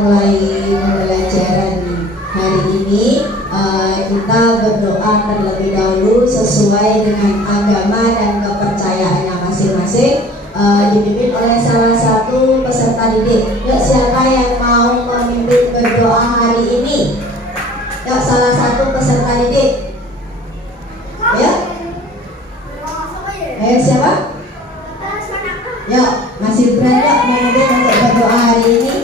mulai pembelajaran hari ini, kita berdoa terlebih dahulu sesuai dengan agama dan kepercayaannya masing-masing, dipimpin oleh salah satu peserta didik. Yuk, siapa yang mau memimpin berdoa hari ini? Yuk, salah satu peserta didik. Ya? Ayo, siapa? Yuk, masih berani memimpin untuk berdoa hari ini?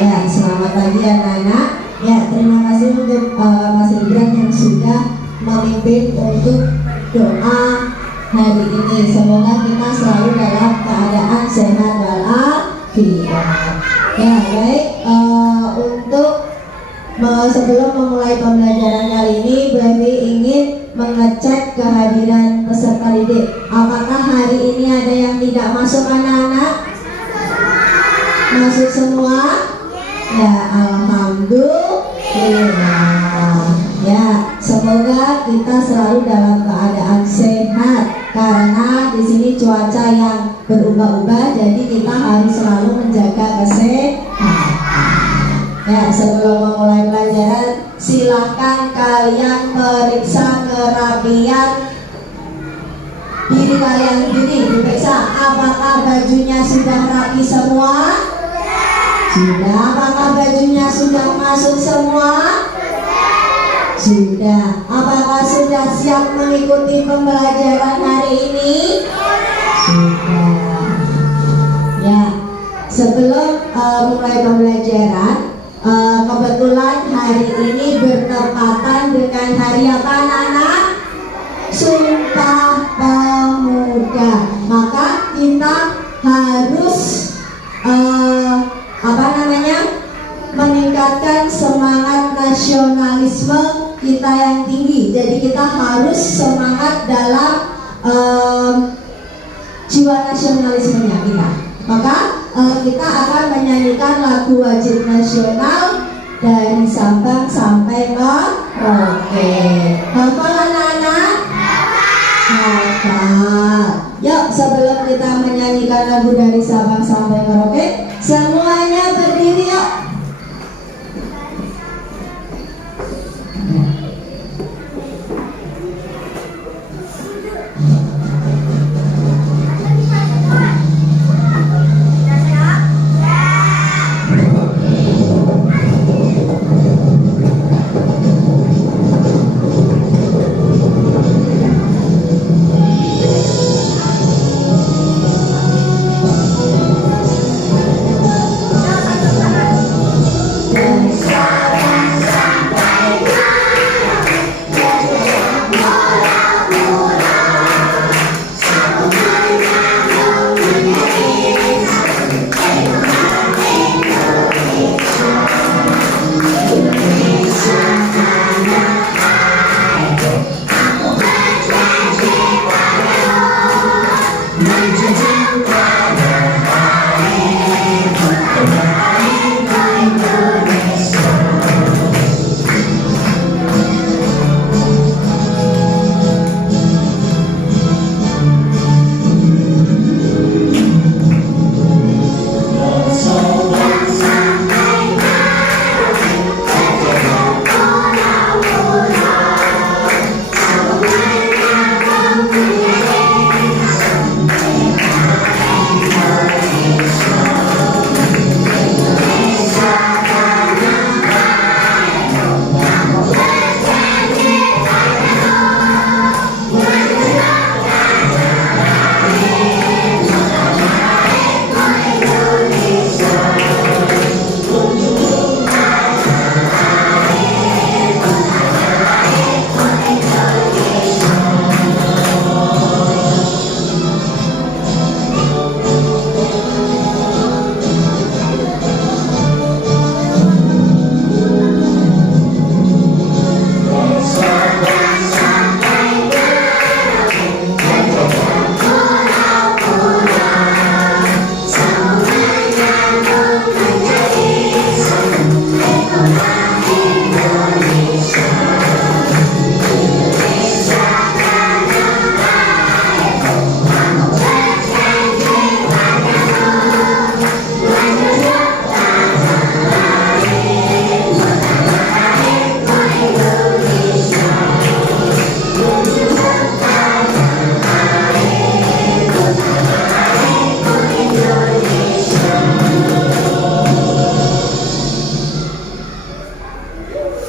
Ya, selamat pagi anak-anak. Ya, terima kasih untuk Mas Ibran yang sudah memimpin untuk doa hari ini. Semoga kita selalu dalam keadaan sehat walafiat. Ya, baik. Untuk sebelum memulai pembelajaran kali ini, Bu Evi ingin mengecek kehadiran peserta didik. Apakah hari ini ada yang tidak masuk anak-anak? Masuk semua? Ya, alhamdulillah. Ya, semoga kita selalu dalam keadaan sehat karena di sini cuaca yang berubah-ubah, jadi kita harus selalu menjaga kesehatan. Ya, sebelum memulai pelajaran, silakan kalian periksa kerapian diri kalian sendiri. Diperiksa apakah bajunya sudah rapi semua? Sudah. Apakah bajunya sudah masuk semua? Sudah. Apakah sudah siap mengikuti pembelajaran hari ini? Sudah. Ya, sebelum mulai pembelajaran, kebetulan hari ini bertepatan dengan hari apa anak-anak? Sumpah Pemuda. Maka kita harus meningkatkan semangat nasionalisme kita yang tinggi. Jadi kita harus semangat dalam jiwa nasionalismenya kita. Maka kita akan menyanyikan lagu wajib nasional dari Sabang sampai Merauke. Hafal anak-anak? Hafal. Yuk, sebelum kita menyanyikan lagu dari Sabang sampai Merauke, semuanya berdiri yuk.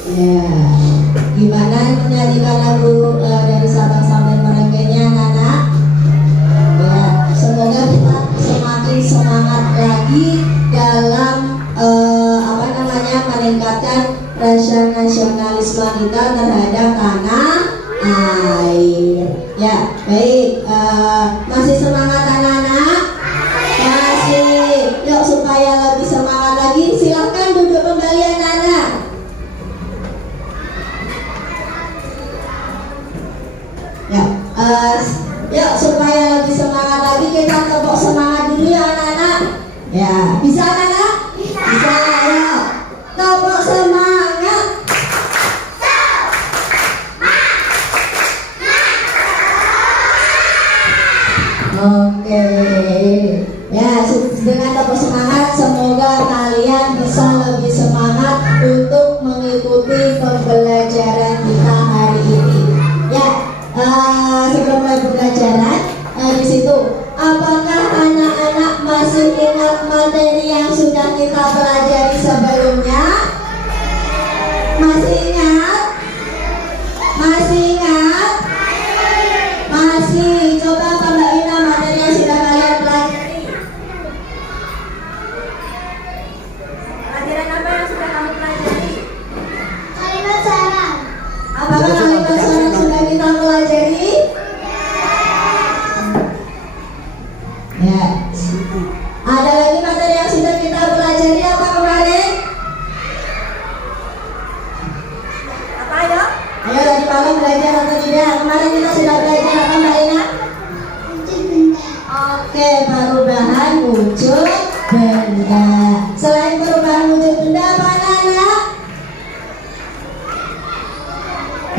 Ya, gimana menyanyikan lagu dari Sabang sampai Merauke-nya, anak-anak? Ya, semoga kita semakin semangat lagi dalam meningkatkan rasa nasionalisme kita terhadap tanah air. Ya, baik. Masih semangat anak-anak? Masih. Yuk supaya lebih semangat lagi, silahkan duduk kembali anak-anak. Ya, yuk supaya lebih semangat lagi kita tepuk semangat dulu ya anak-anak. Ya, bisa anak-anak? Bisa. Ayo, tepuk semangat. Oke. Ya, dengan tepuk semangat semoga kalian bisa lebih semangat untuk mengikuti pembelajaran kita hari ini. Ya. Sebelum mulai pembelajaran, di situ, apakah anak-anak masih ingat materi yang sudah kita pelajari sebelumnya? Masih ingat? Masih ingat? Masih. Coba Mbak Ina, materi yang sudah kalian pelajari. Pelajaran apa yang sudah kamu pelajari? Kalimat saran. Apakah kalimat saran sudah kita pelajari? Ya. Ada lagi materi yang sudah kita pelajari apa kemarin? Apa ya? Ayo tadi malam belajar atau tidak? Kemarin kita sudah belajar apa Mbak Ina? Oke, perubahan wujud benda. Selain perubahan wujud benda apa anak-anak?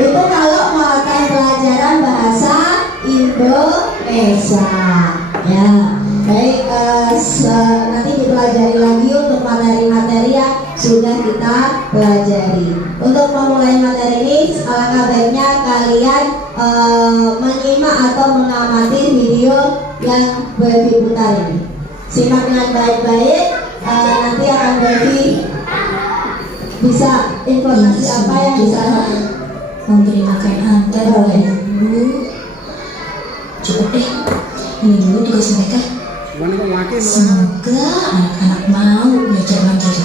Itu kalau melakukan pelajaran bahasa Indonesia. Ya, baik. Nanti dipelajari lagi untuk materi-materi yang sudah kita pelajari. Untuk memulai materi ini, alangkah baiknya kalian menyimak atau mengamati video yang berputar ini. Simak dengan baik-baik. Nanti akan bisa informasi apa yang bisa memberi makan antar oleh dulu. Cukup deh, ini dulu tugas mereka. Semoga anak-anak mau belajar mandiri.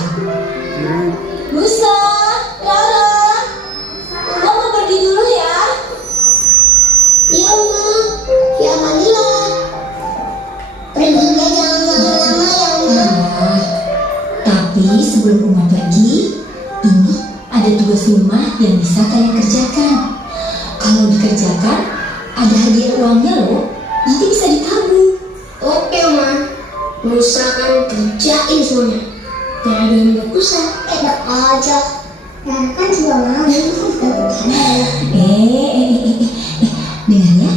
Musa, Lara, kamu mau pergi dulu ya? Iya Ma, ya Manila. Perginya jangan lama-lama ya Ma. Tapi sebelum Uma pergi, ini ada tugas rumah yang bisa kalian kerjakan. Kalau dikerjakan, ada hadiah uangnya loh. Nanti bisa ditabung. Oke Ma, Musa akan kerjain semuanya. Jangan ada yang berkusa. Enak aja. Nah kan juga mau. Dengar ya,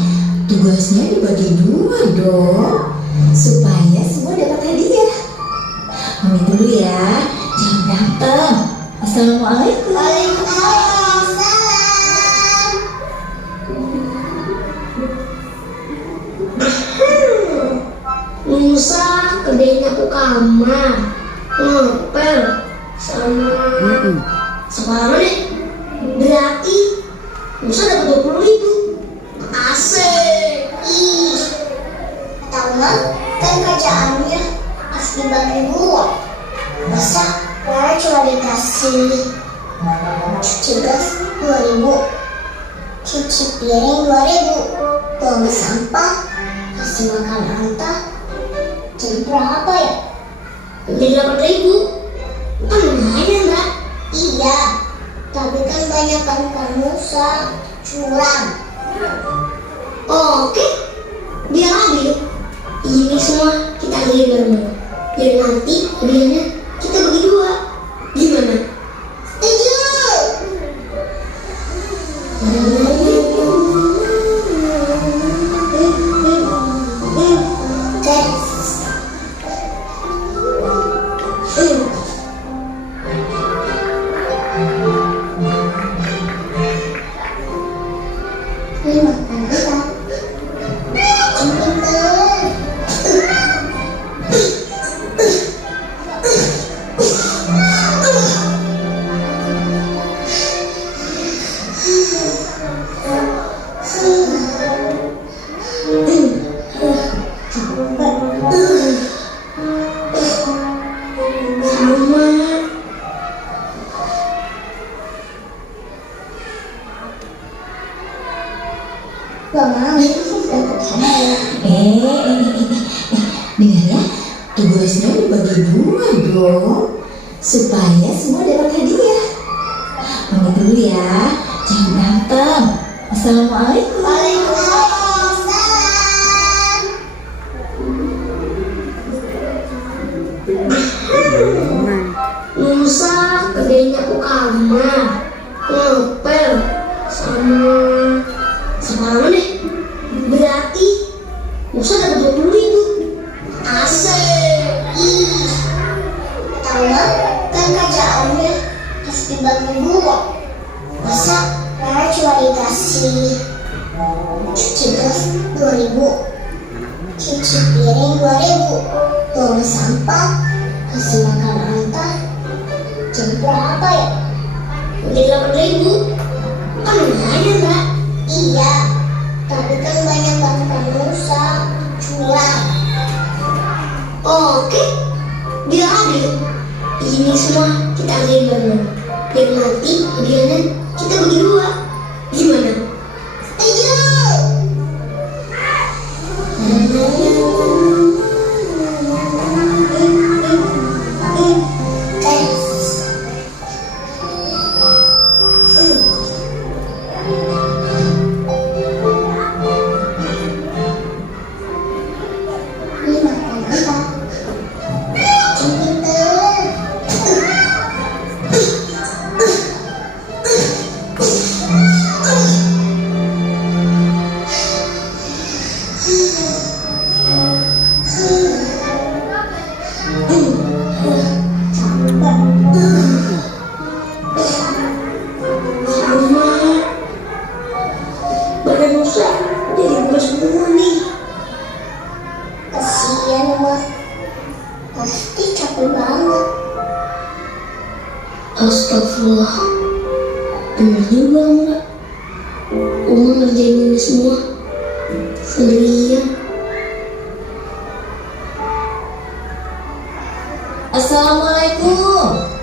tugasnya dibagi dua dong, supaya semua dapat hadiah. Pamit dulu ya, jangan berantem. Assalamualaikum. Waalaikumsalam. Musa kerjain aku kamar, ngepel, sama sekarang deh. Berarti Musa dapat 20.000. Asik. Ih, tahu nggak? Kan kerjaannya pas dibagi dua. Masa Lara cuma dikasih cuci gas 2.000, cuci piring 2.000, buang sampah, kasih makan Anta, jadi berapa ya? Jadi 8.000. Kan lumayan nggak? Iya, tapi kan banyak kan Musa curang. Oke, biar adil. Ini semua kita bagi bareng. Biar nanti hadiahnya kita bagi dua. Gimana? Setuju. Gak mau. Dengar ya, tugasnya dibagi dua dong, supaya semua dapat hadiah. Pamit dulu ya, jangan berantem. Assalamualaikum. Waalaikumsalam. Musa kerjanya ke kamar, ngepel sama lama deh. Berarti Musa dapat 20.000. Asik. Ih, tahu kan kerjaannya harus dibagi dua. Masa Rara cuma dikasih cuci gelas 2.000, cuci piring 2.000, buang sampah, kasih makan antar, jadi berapa ya? Jadi 8.000. Kan lumayan Kak. Iya, tapi kan banyak bantuan Musa curang. Oke, biar adil. Ini semua kita ambil bareng. Biar nanti hadiahnya kita bagi dua. Gimana? Setuju. Badan Musa jadi gemes semua nih. Kasian Mah, pasti capek banget. Astagfirullah, bener juga enggak? Uma ngerjain ini semua sendirian. Assalamualaikum.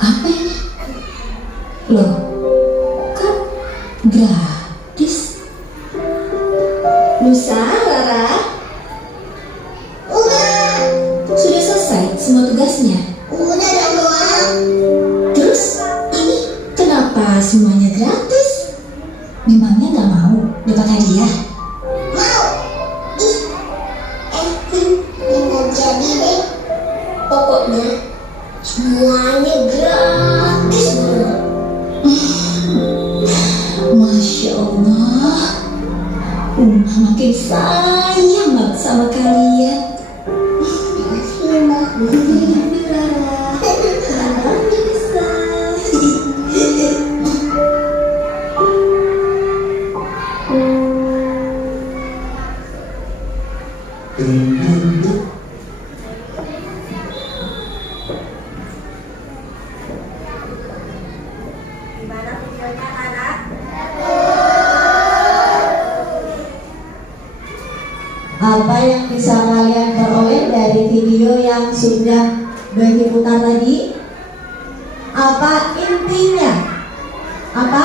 Apa ini? Loh, kan gratis. Nusa, Rara, sudah selesai semua tugasnya? Udah dong. Terus ini kenapa semuanya gratis? Memangnya nggak mau dapat hadiah? Mau. Nggak jadi deh. Pokoknya semuanya gratis banget. Masya Allah, Uma makin sayang banget sama kalian. Makasih Mah. Gimana videonya anak? Apa yang bisa kalian peroleh dari video yang sudah diputar tadi? Apa intinya? Apa?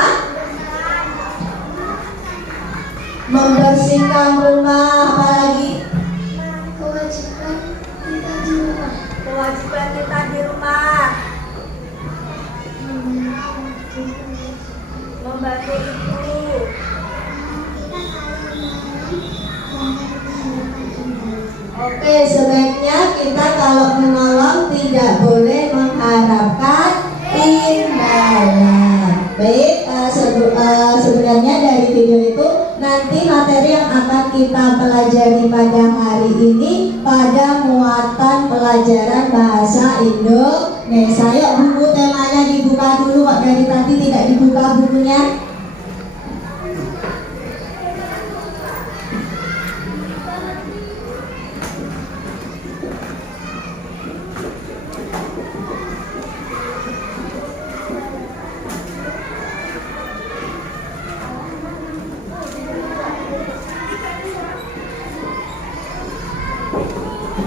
Membersihkan rumah, apa lagi? Kewajiban kita di rumah. Kewajiban kita di rumah. Membantu ibu. Oke, sebaiknya kita kalau menolong tidak boleh mengharapkan imbalan. Baik, sebenarnya dari video itu nanti materi yang akan kita pelajari pada hari ini pada muatan pelajaran bahasa Indonesia. Yuk, buku temanya dibuka dulu, kok dari tadi tidak dibuka bukunya.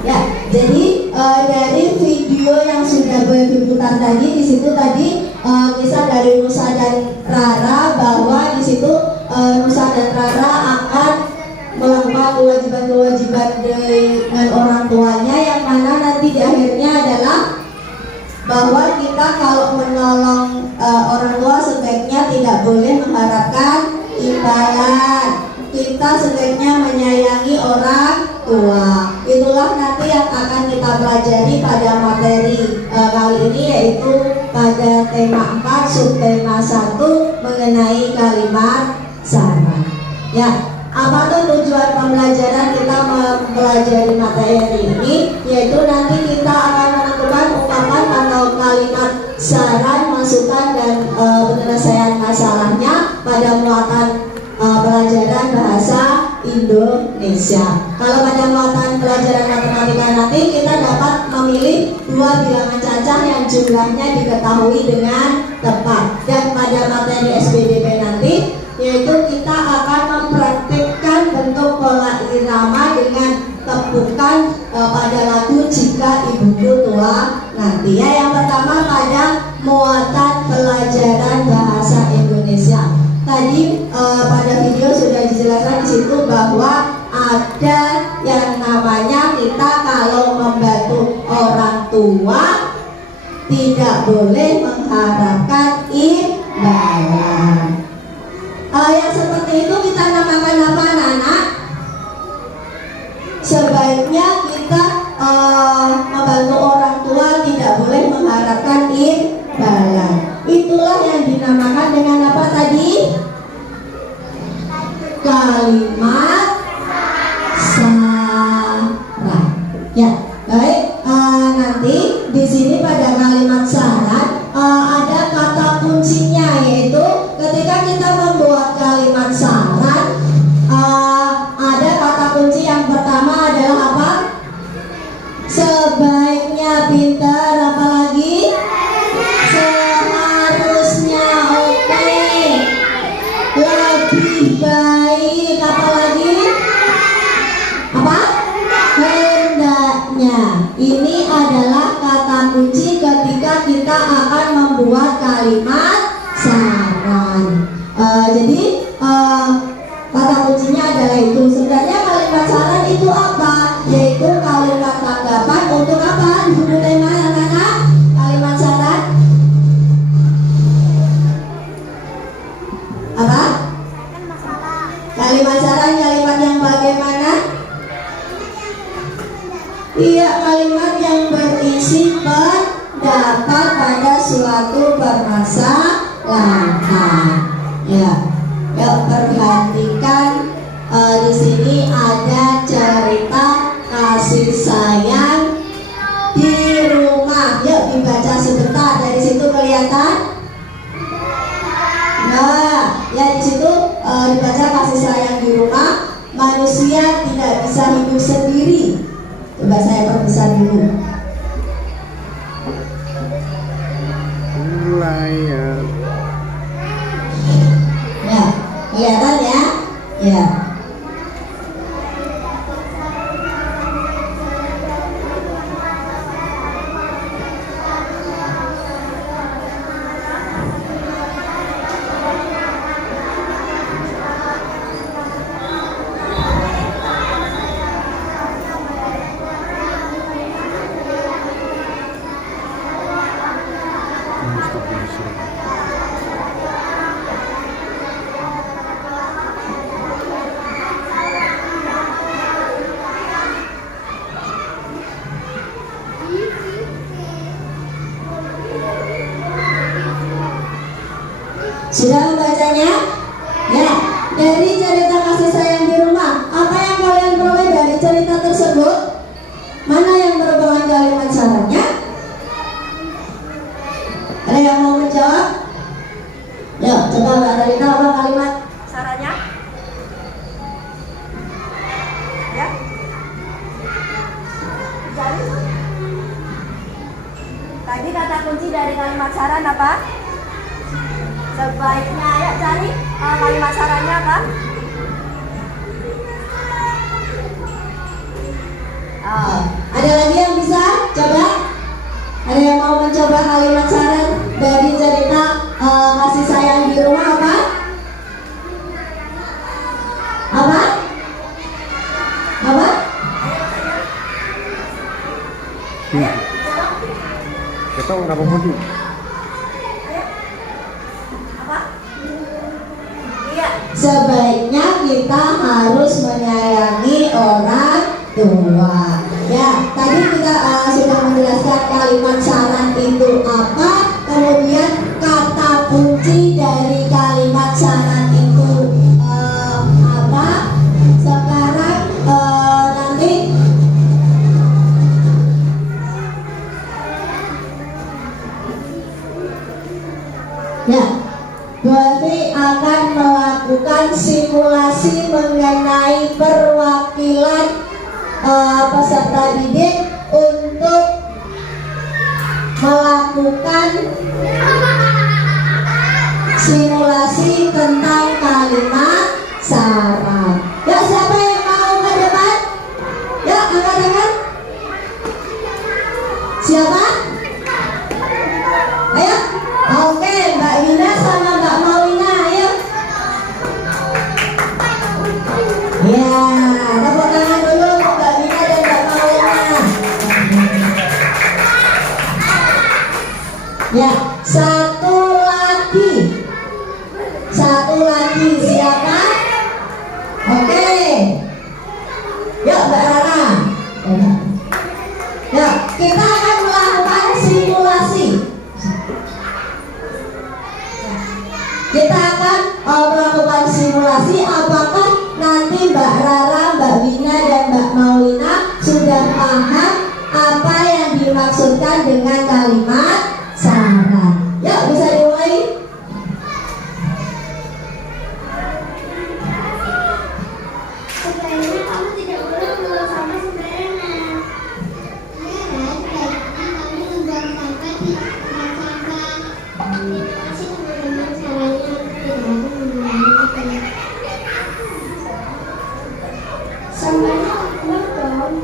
Ya, Jadi dari video yang sudah diputar tadi, di situ tadi kisah dari Nusa dan Rara, bahwa di situ Nusa dan Rara akan melakukan kewajiban-kewajiban dengan orang tuanya, yang mana nanti di akhirnya adalah bahwa kita kalau menolong orang tua sebaiknya tidak boleh mengharapkan imbalan. Kita sebaiknya menyayangi orang tua. Itulah nanti yang akan kita pelajari pada materi kali ini, yaitu pada tema 4 subtema 1 mengenai kalimat saran. Ya, apa tuh tujuan pembelajaran kita mempelajari materi ini? Yaitu nanti kita akan menentukan ungkapan atau kalimat saran, masukan, dan penyelesaian masalahnya pada muatan pelajaran bahasa Indonesia. Kalau pada muatan pelajaran matematika nanti kita dapat memilih 2 bilangan cacah yang jumlahnya diketahui dengan tepat. Dan pada materi SPDP nanti, yaitu kita akan mempraktikkan bentuk pola irama dengan tepukan pada lagu Jika Ibuku Tua nanti. Ya, yang pertama pada muatan pelajaran bahasa Indonesia. Tadi pada video sudah dijelaskan di situ bahwa ada yang namanya kita kalau membantu orang tua tidak boleh mengharapkan imbalan. Yang seperti itu kita namakan apa, anak-anak? Sebaiknya kita membantu orang tua tidak boleh mengharapkan imbalan. Itulah yang dinamakan dengan apa tadi? Kalimat saran. Ya, baik. Nanti di sini pada kalimat saran ada kata kuncinya, yaitu ketika kita membuat kalimat saran ada kata kunci yang pertama adalah apa? Sebaiknya, pintar, apa lagi? Seharusnya, oke. Lebih baik, apa lagi? Apa? Hendaknya. Ini adalah kata kunci ketika kita akan membuat kalimat saran. Jadi kata kuncinya adalah itu. Sebenarnya kalimat saran itu apa? Yaitu kalimat tanggapan untuk apa? Buku tema anak-anak. Kalimat saran apa? Kalimat saran kalimat yang bagaimana? Iya, kalimat yang berisi pendapat pada suatu permasalahan. Ya, perhatikan di sini ada cerita kasih sayang di rumah. Yuk dibaca sebentar, dari situ kelihatan. Nah, ya di situ dibaca kasih sayang di rumah. Manusia tidak bisa hidup sendiri. Coba saya perbesar dulu. Mulai ya. Ya, kelihatan ya? Ya. Sudah membacanya? Ya, dari cerita kasih sayang di rumah, apa yang kalian peroleh dari cerita tersebut? Mana yang merupakan kalimat sarannya? Ada yang mau menjawab? Ya, coba Mbak Talita, apa kalimat sarannya? Ya? Jadi, tadi kata kunci dari kalimat saran apa? Sebaiknya, ya cari kalimat sarannya apa? Ada lagi yang atau nggak memuji? Sebaiknya kita harus menyayangi orang tua. Ya, tadi kita sudah menjelaskan kalimat saran itu apa, kemudian kata kunci dari kalimat saran itu apa. Sekarang nanti ya, Bu Evi akan melakukan simulasi mengenai perwakilan peserta didik untuk melakukan simulasi tentang kalimat saran. Ya, siapa yang mau ke depan? Ya, angkat tangan. Siapa? Ayo. Oke, Mbak Ina sama Mbak Maulina, ayo. Ya, tepuk tangan dulu untuk Mbak Ina dan Mbak Maulina. Ya, satu lagi siapa? Oke. Yuk Mbak Rara. Ya, kita akan melakukan simulasi. Kita akan melakukan simulasi apakah nanti Mbak Rara, Mbak Wina, dan Mbak Maulina sudah paham apa yang dimaksudkan dengan kalimat saran. Yuk, bisa dimulai. Sebaiknya kamu tidak boleh membuang sampah sembarangan. Ya, sebaiknya kamu membuang sampah di tempat sampah. Terima kasih teman-teman, sarannya tidak akan mengulangi. Sampahnya keluar dong.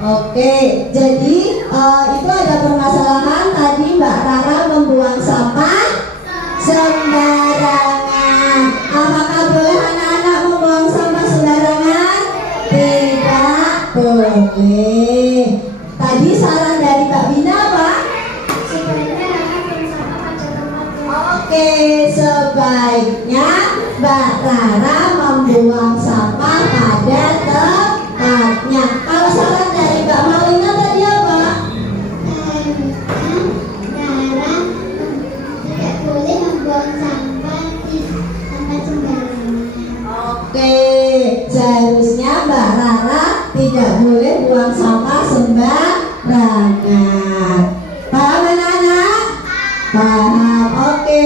Oke, jadi itu ada permasalahan tadi Mbak Rara membuang sampah sembarangan. Apakah boleh anak-anak membuang sampah sembarangan? Tidak boleh. Tadi saran dari Mbak Bina apa? Sebaiknya akan buang sampah pada tempatnya. Oke, sebaiknya Mbak Rara membuang sampah pada tempatnya. Kalau saran dari Mbak Maulina tadi apa? Rara tidak boleh membuang sampah di tempat sembarangan. Oke, seharusnya Mbak Rara tidak boleh buang sampah sembarangan. Paham anak-anak? Paham. Oke,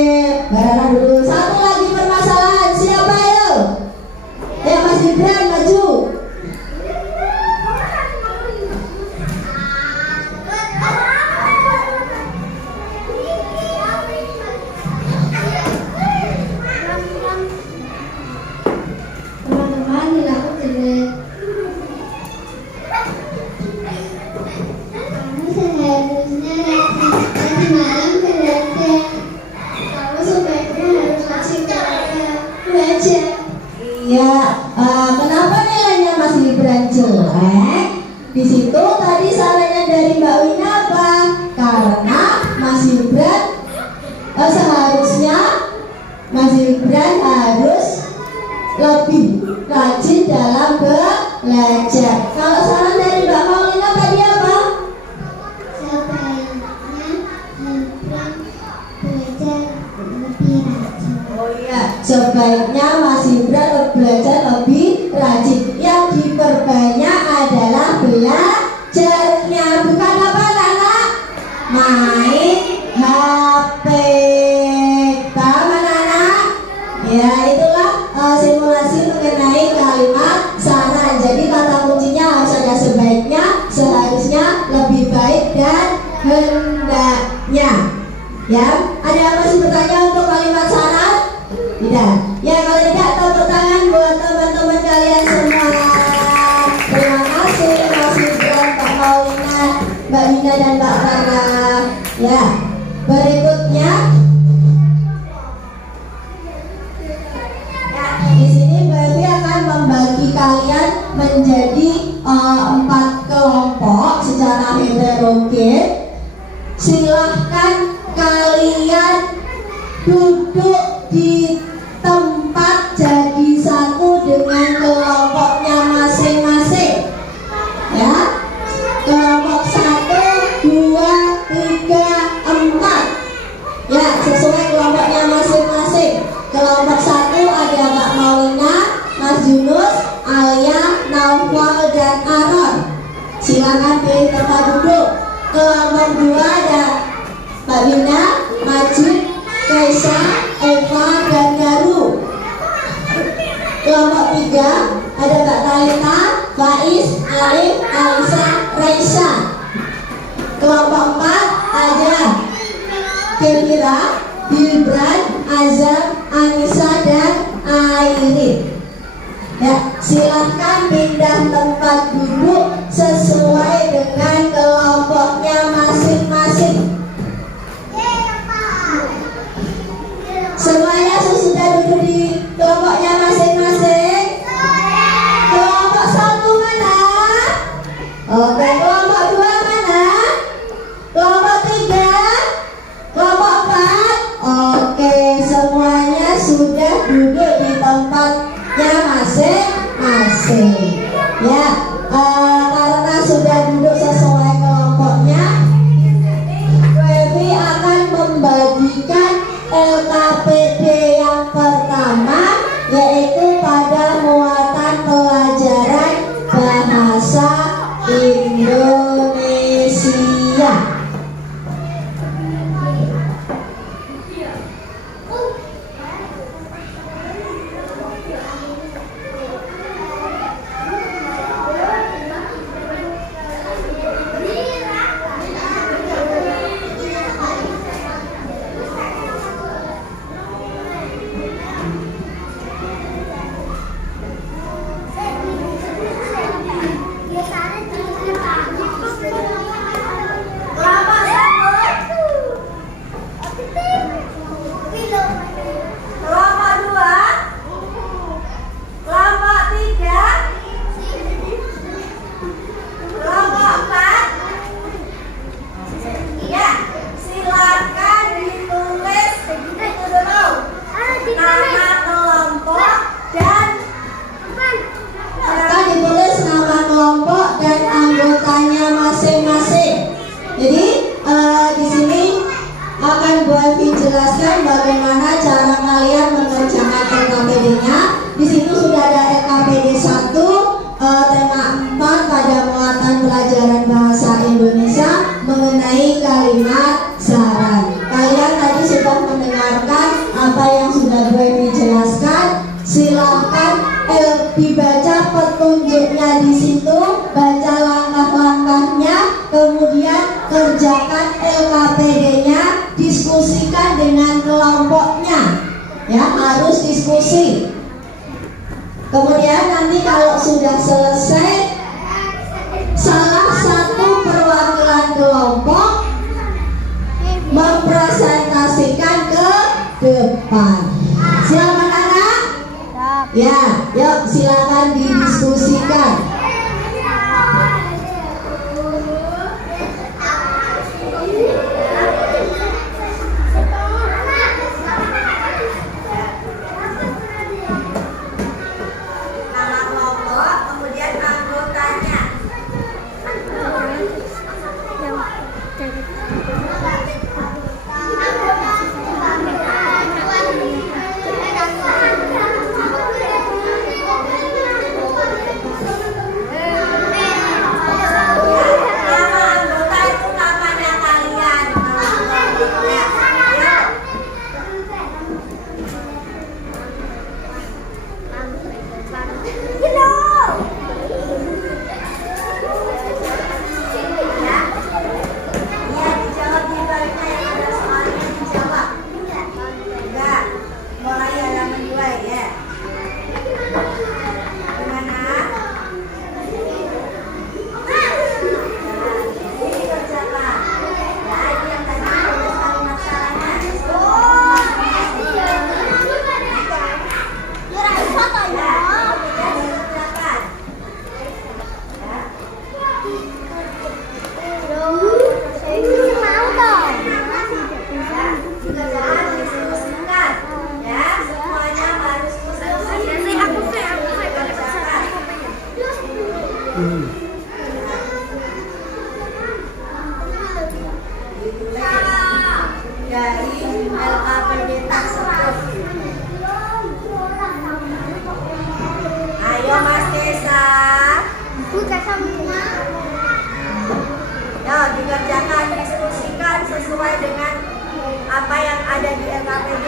Mbak Rara dulu. Satu lagi permasalahan, siapa itu? Ya, Mas Gibran maju. Teman-teman, nilaiku jelek. Kamu seharusnya tadi malam belajar. Kamu sebaiknya harus kasih belajar. Iya, kenapa nilainya Mas Gibran jelek? Di situ tadi sarannya dari Mbak Wina apa? Karena Mas Gibran seharusnya Mas Gibran harus lebih rajin dalam belajar. Kalau saran dari Mbak Maulina tadi apa? Sebaiknya Gibran belajar lebih rajin. Oh iya, sebaiknya Mas Gibran belajar lebih rajin. Yang diperbanyak adalah belajarnya, bukan apa anak? Main HP. Paham anak-anak? Ya, itulah simulasi mengenai kalimat saran. Jadi kata kuncinya harus ada sebaiknya, seharusnya, lebih baik, dan hendaknya. Ya, ada yang masih bertanya untuk kalimat saran? Tidak. Ya, kalau tidak, tepuk tangan buat teman-teman kalian semua. Terima kasih Mas Gibran, Mbak Maulina, Mbak Wina, dan Mbak Rara. Ya, berikutnya. Ya, di sini Mbak Evi akan membagi kalian menjadi 4 kelompok secara heterogen. Silahkan duduk di tempat jadi satu dengan kelompoknya masing-masing. Ya, kelompok 1, 2, 3, 4. Ya, sesuai kelompoknya masing-masing. Kelompok 1 ada Mbak Maulina, Mas Yunus, Alia, Naufal, dan Aron. Silakan pilih tempat duduk. Kelompok 2 ada Mbak Bina, Majid, Kaisa, Eva, dan Garu. Kelompok 3 ada Mbak Talita, Faiz, Alif, Alisa, Raisa. Kelompok 4 ada Kemira, Bilbran, Azam, Anissa, dan Airin. Ya, silahkan pindah tempat duduk sesuai dengan kelompoknya masing-masing. Semuanya sudah duduk di kelompoknya masing-masing. Kelompok 1 mana? Oke, kelompok 2 mana? Kelompok 3? Kelompok 4? Oke, semuanya sudah duduk di tempatnya masing-masing. Ya, karena sudah duduk sesuai kelompoknya, Wevi akan membagikan LKPD yang pertama, yaitu pada muatan pelajaran bahasa Indonesia. Jadi di sini akan Bu Evi jelaskan bagaimana cara kalian mengerjakan LKPD-nya. Di situ sudah ada LKPD 1, tema 4 pada muatan pelajaran bahasa Indonesia mengenai kalimat saran. Kalian tadi sudah mendengarkan apa yang sudah Bu Evi jelaskan. Silahkan dibaca petunjuknya di situ, baca langkah-langkahnya, kemudian kerjakan LKPD-nya, diskusikan dengan kelompoknya. Ya, harus diskusi. Kemudian nanti kalau sudah selesai, salah satu perwakilan kelompok mempresentasikan ke depan. Silakan anak. Ya, yuk silakan didiskusikan. Nama kelompok, kemudian anggotanya. Dari LKPD tersebut. Ayo Mas Desa. Ya, dikerjakan, diskusikan sesuai dengan apa yang ada di LKPD.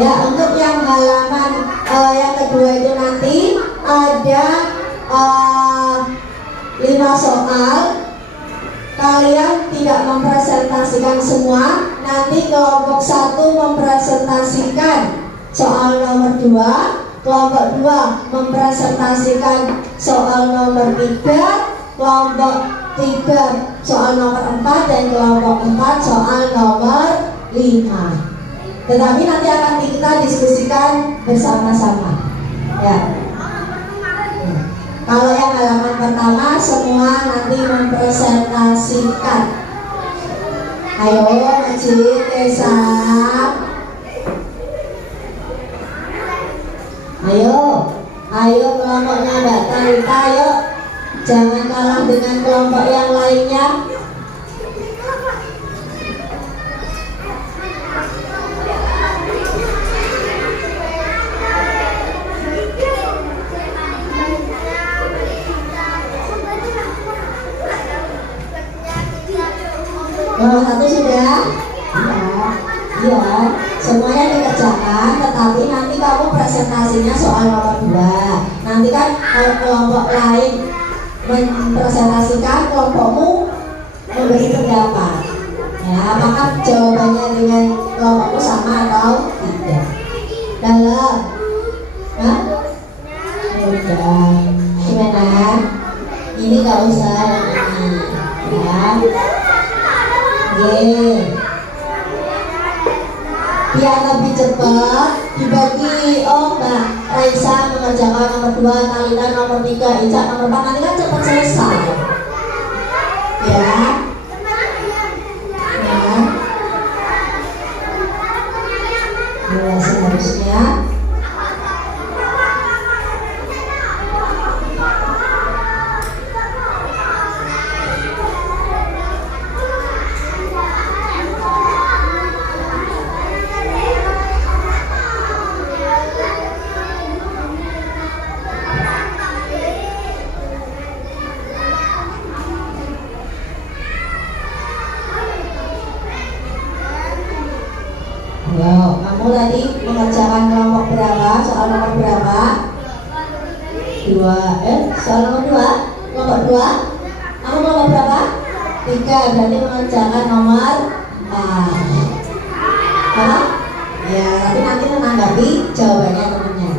Ya, untuk yang halaman yang kedua itu nanti ada 5 soal. Kalian tidak mempresentasikan semua. Nanti kelompok 1 mempresentasikan soal nomor 2, kelompok 2 mempresentasikan soal nomor 3, kelompok 3 soal nomor 4, dan kelompok 4 soal nomor 5. Tetapi nanti akan kita diskusikan bersama-sama. Ya. Kalau yang halaman pertama semua nanti mempresentasikan. Ayo Majid, Esa. Ayo kelompoknya Mbak Tarita, ayo. Jangan kalah dengan kelompok yang lainnya. Kelompok 1 sudah? Iya, semuanya dikerjakan, tetapi nanti kamu presentasinya soal nomor 2. Nanti kan kalau kelompok lain mempresentasikan, kelompokmu memberi pendapat. Ya, apakah jawabannya dengan kelompokmu sama atau tidak? Dalam? Hah? Udah. Gimana? Ini gak usah yang ini. Ya. Biar lebih cepat dibagi. Mbak Raisa mengerjakan nomor 2, Talita nomor 3, Ica nomor 4. Nanti kan cepat selesai. Ya. Seharusnya kamu tadi mengerjakan kelompok berapa? Soal nomor berapa? 2. Soal nomor 2? Kelompok 2? Kamu kelompok berapa? 3. Berarti mengerjakan nomor 4. Apa? Ya, tapi nanti menanggapi jawabannya temannya.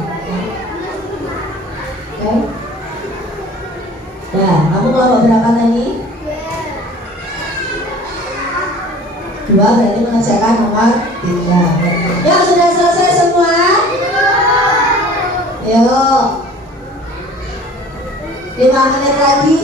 Oke. Nah, kamu kelompok berapa tadi? 2, berarti mengerjakan nomor 3. Ya, sudah selesai semua? Yuk 5 menit lagi.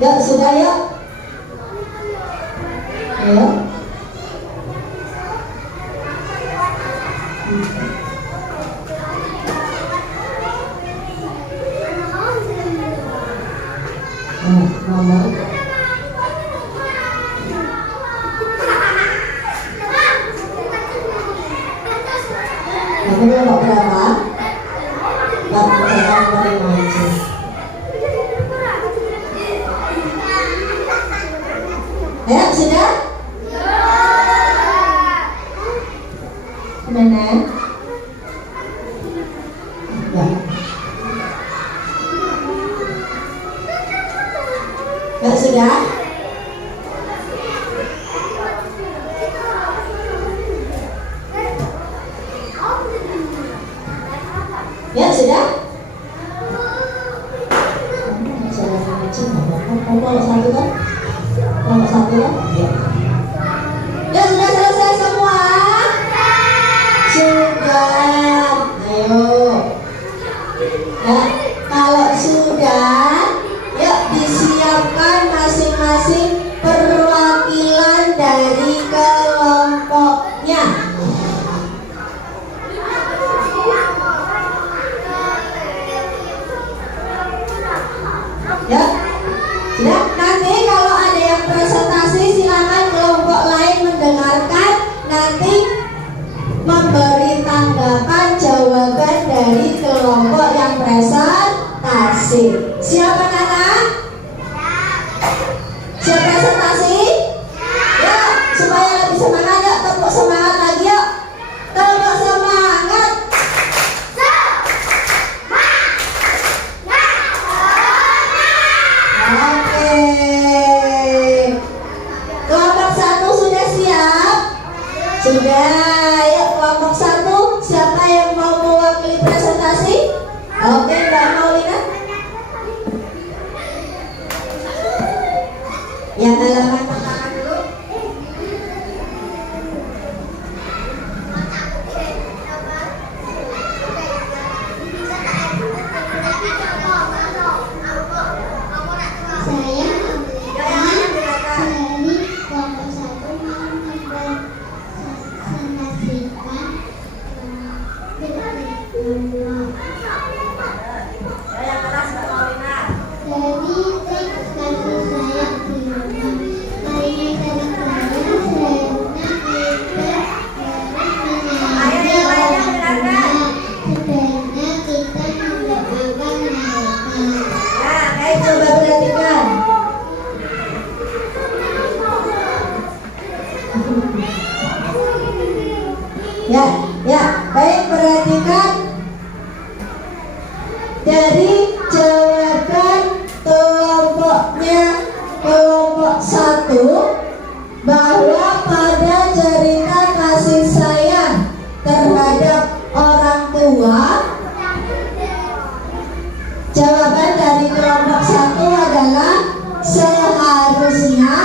Yuk, sudah yuk. Ayo. Nomor. Kamu kelompok berapa? 4 mengerjakan nomor 5 aja. Ayo, sudah? Gimana? Ya, sudah? Ya, sudah? Kelompok 1 kan? Kelompok 1 kan? Ya. Ya, sudah selesai semua? Sudah. Ayo. Ya, kalau sudah, yuk disiapkan masing-masing perwakilan dari kelompoknya. Ya, sudah. Nanti kalau ada yang presentasi silakan kelompok lain mendengarkan. Nanti kelompok yang presentasi. Siapa anak? Siap presentasi? Ya, supaya lebih semangat ya, tepuk semangat lagi yuk. Tepuk semangat. Oke. Kelompok 1 sudah siap? Sudah. Yuk kelompok 1, siapa yang mau mewakili presentasi? Oke, Mbak Maulina. Yang halaman pertama dulu. Saya dari kelompok 1 mempresentasikan Yang kelas Mbak Maulina. dari teks kasih sayang di rumah. Kalimat dari saya menyenangkan sebenarnya kita mendoakan mereka. Nah, baik, coba perhatikan. Ya, baik, perhatikan. Dari jawaban kelompoknya kelompok 1 bahwa pada cerita kasih sayang terhadap orang tua, jawaban dari kelompok 1 adalah seharusnya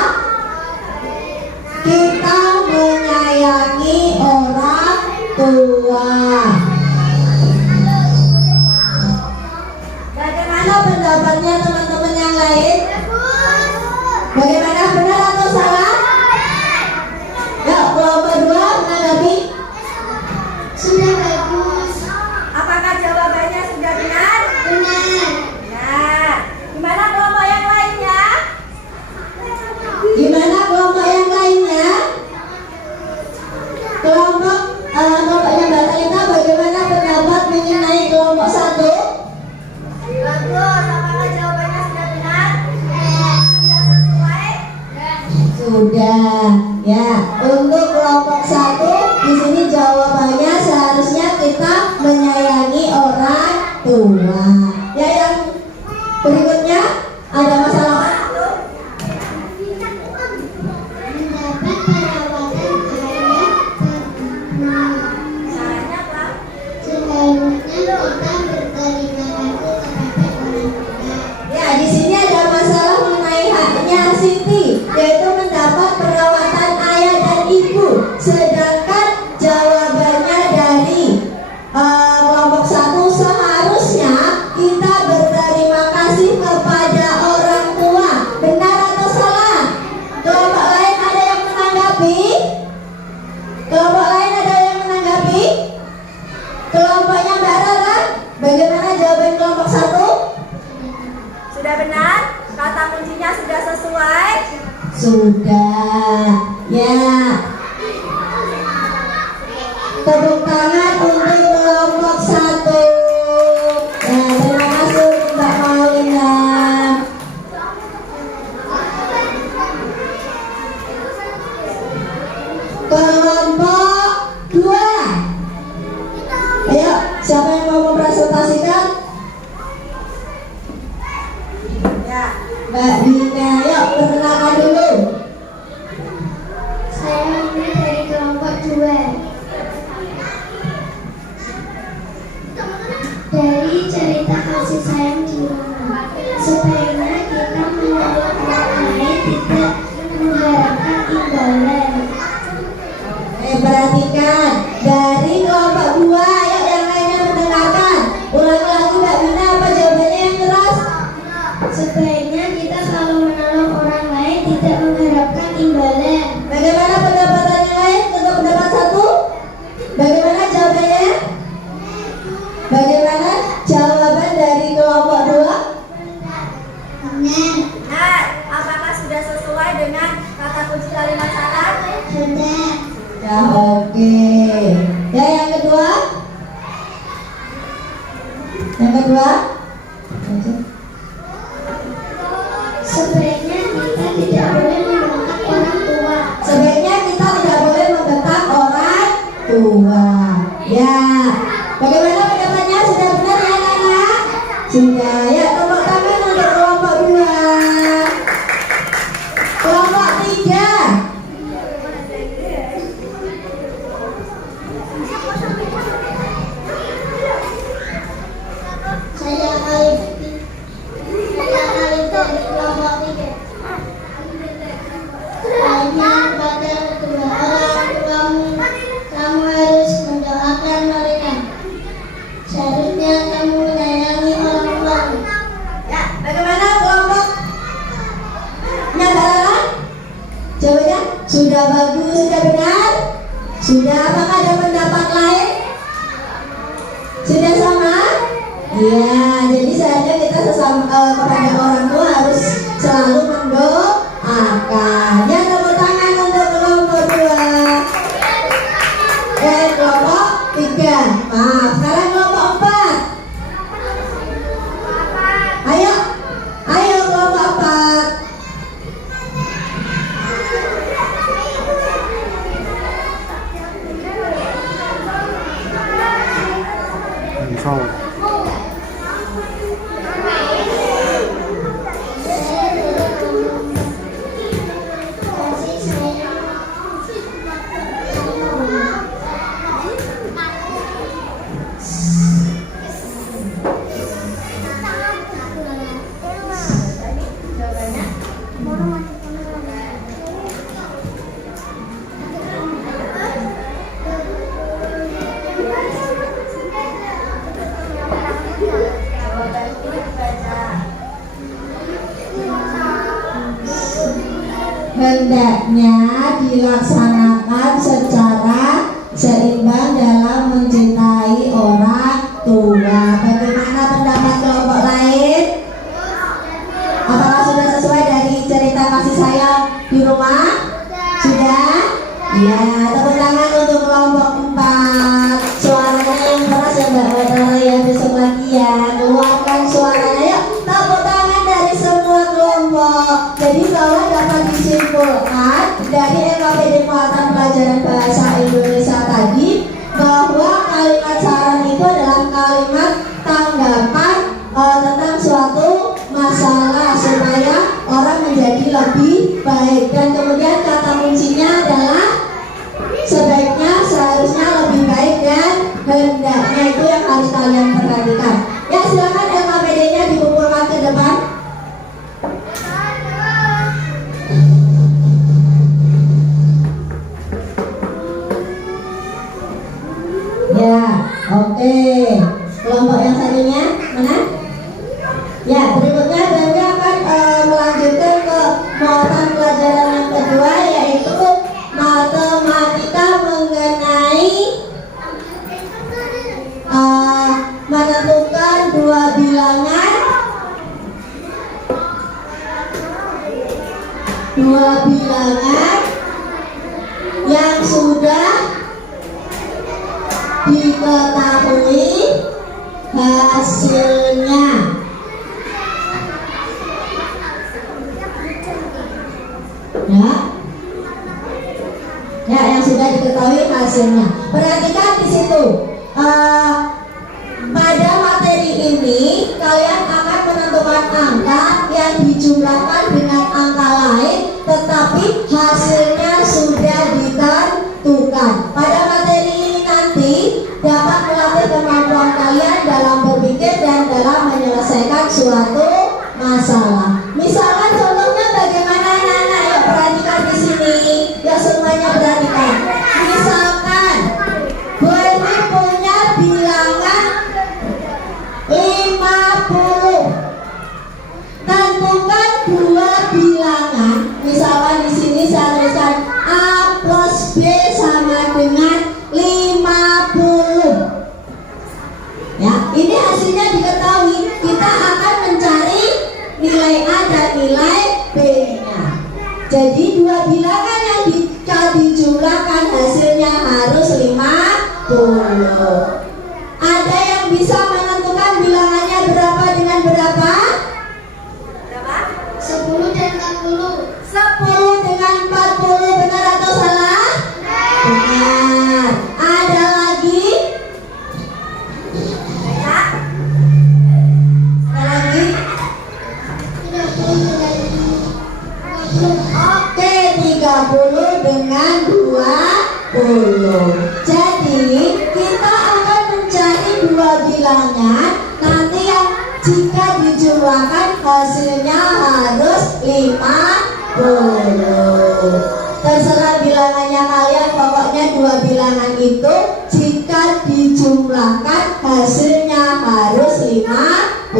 kita menyayangi orang tua. Bagaimana pendapatnya teman-teman yang lain? Bagaimana, benar atau salah? Yuk, kelompok 2 menanggapi. Sudah bagus. Apakah jawabannya sudah benar? Benar. Nah, gimana kelompok yang lainnya? Gimana kelompok yang lainnya? Kelompoknya Mbak Talita, bagaimana pendapat mengenai kelompok 1? Bagus. Apakah jawabannya sudah benar? Sudah sesuai? Sudah. Ya, untuk kelompok 1 di sini jawabannya seharusnya kita menyayangi orang tua. Ya, yang berikutnya ada masalah mana tuh? Mendapat perawatan ayah Caranya apa? seharusnya kita berterima kasih kepada orang tua. Ya, di sini ada masalah mengenai haknya Siti, yaitu mendapat perawatan ayah dan ibu. Sedangkan jawabannya dari kelompok 1 seharusnya kita berterima kasih kepada orang tua. Benar atau salah? Kelompok lain ada yang menanggapi? Kelompok lain ada yang menanggapi? Kelompoknya Mbak Rara, bagaimana jawaban kelompok 1? Sudah benar? Kata kuncinya sudah sesuai? Sudah. Ya. Tepuk tangan untuk kelompok 1. Ya, terima kasih Mbak Maulina. Kelompok 2. Ayo, siapa yang mau mempresentasikan? Ya, Mbak Dina, yuk perkenalkan dulu. Saya ini dari kelompok 2. Dari cerita kasih sayang di rumah, sebaiknya kita menolong orang lain, tidak mengharapkan imbalan. Perhatikan dari kelompok 2, yuk yang lainnya mendengarkan. Ulangi lagi Mbak Dina, apa jawabannya yang keras? Sebaiknya kita kalau menolong orang lain tidak mengharapkan imbalan. Bagaimana pendapat yang lain untuk pendapat 1? Bagaimana jawabannya? Bagaimana jawaban dari kelompok 2? Benar. Nah, apakah sudah sesuai dengan kata kunci kalimat syarat? Benar. Ya, oke. Ya, yang kedua? Yang kedua, Sebaiknya kita tidak boleh membentak orang tua. sebaiknya kita tidak boleh membentak orang tua. Ya, bagaimana pendapatnya? Sudah benar ya anak-anak? Sudah. Ya, tepuk tangan untuk kelompok 2. Kelompok 3. Saya Alif dari kelompok 3. Hanya pada kedua orang kamu harus mendoakan mereka. Seharusnya kamu menyayangi orang tuamu. Ya, bagaimana kelompok Nyataran? Jawabnya sudah bagus, sudah benar. Sudah, apakah ada pendapat lain? Sudah sama? Iya, jadi seharusnya kita sesama kepada orang tua harus selalu mendoakan. Ya, tepuk tangan untuk kelompok 2. Kelompok 3. Maaf, sekarang kelompok 4. Ayo, ayo kelompok 4. Hendaknya dilaksanakan secara seimbang dalam mencintai orang tua. Bagaimana pendapat kelompok lain? Apakah sudah sesuai dari cerita kasih sayang di rumah? Sudah? Ya, tepuk tangan untuk kelompok 4. Suaranya yang keras ya Mbak Wadara ya, besok lagi ya. Keluarkan suaranya yuk. Tepuk tangan dari semua kelompok. Jadi bahwa dapat disimpulkan dari LKPD Muatan Pelajaran Bahasa Indonesia tadi bahwa kalimat saran itu adalah kalimat tanggapan tentang suatu masalah supaya orang menjadi lebih baik. Dan kemudian kata kuncinya adalah sebaiknya, seharusnya, lebih baik, dan hendaknya. Itu yang harus kalian perhatikan. Ya, silakan LKPD-nya dikumpulkan ke depan. Ya, oke. Kelompok yang satunya mana? Ya, berikutnya Bunda akan melanjutkan ke muatan pelajaran yang kedua, yaitu matematika mengenai menentukan dua bilangan yang sudah diketahui hasilnya. Ya, yang sudah diketahui hasilnya. Perhatikan di situ. Pada materi ini kalian akan menentukan angka yang dijumlahkan dengan angka lain, tetapi hasilnya sudah ditentukan. Pada materi ini nanti dapat melatih kemampuan kalian dalam berpikir dan dalam menyelesaikan suatu masalah. Misalkan contohnya bagaimana anak-anak? Yuk perhatikan di sini. Ya, semuanya perhatikan. Misalkan Boemi punya bilangan 50. Tentukan dua bilangan. Misalkan di sini saya tuliskan A plus B sama dengan 50. Ya, ini hasilnya diketahui. Kita akan mencari nilai A dan nilai B-nya. Jadi dua bilangan yang dijumlahkan hasilnya harus 50. Ada yang bisa menentukan bilangan Jadi kita akan mencari dua bilangan. Nanti yang jika dijumlahkan hasilnya harus 50. Terserah bilangannya kalian, pokoknya dua bilangan itu jika dijumlahkan hasilnya harus 50.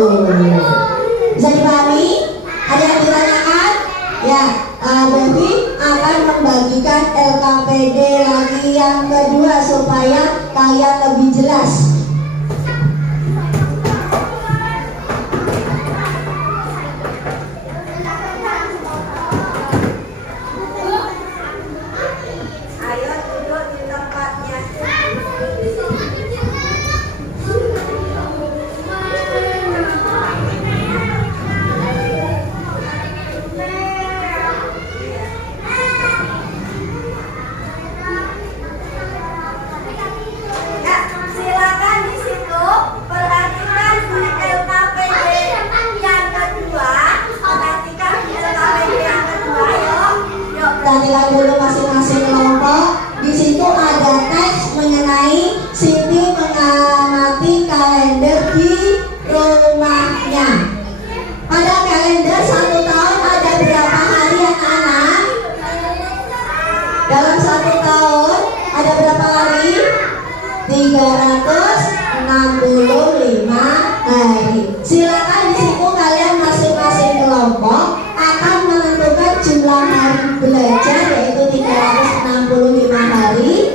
Bisa dipahami? Ada yang ditanyakan? Ya, Devi akan membagikan LKPD lagi yang kedua supaya kalian lebih jelas. Ayo duduk di tempatnya. Silakan di situ perhatikan di LKPD yang kedua. Perhatikan di LKPD yang kedua, yuk. Perhatikan dulu masing-masing kelompok. Di situ ada teks mengenai Siti mengamati kalender di rumahnya. Pada kalender 1 tahun ada berapa hari anak-anak? Dalam 1 tahun ada berapa hari? 365 hari. Silakan di situ kalian masing-masing kelompok akan menentukan jumlah hari belajar yaitu 365 hari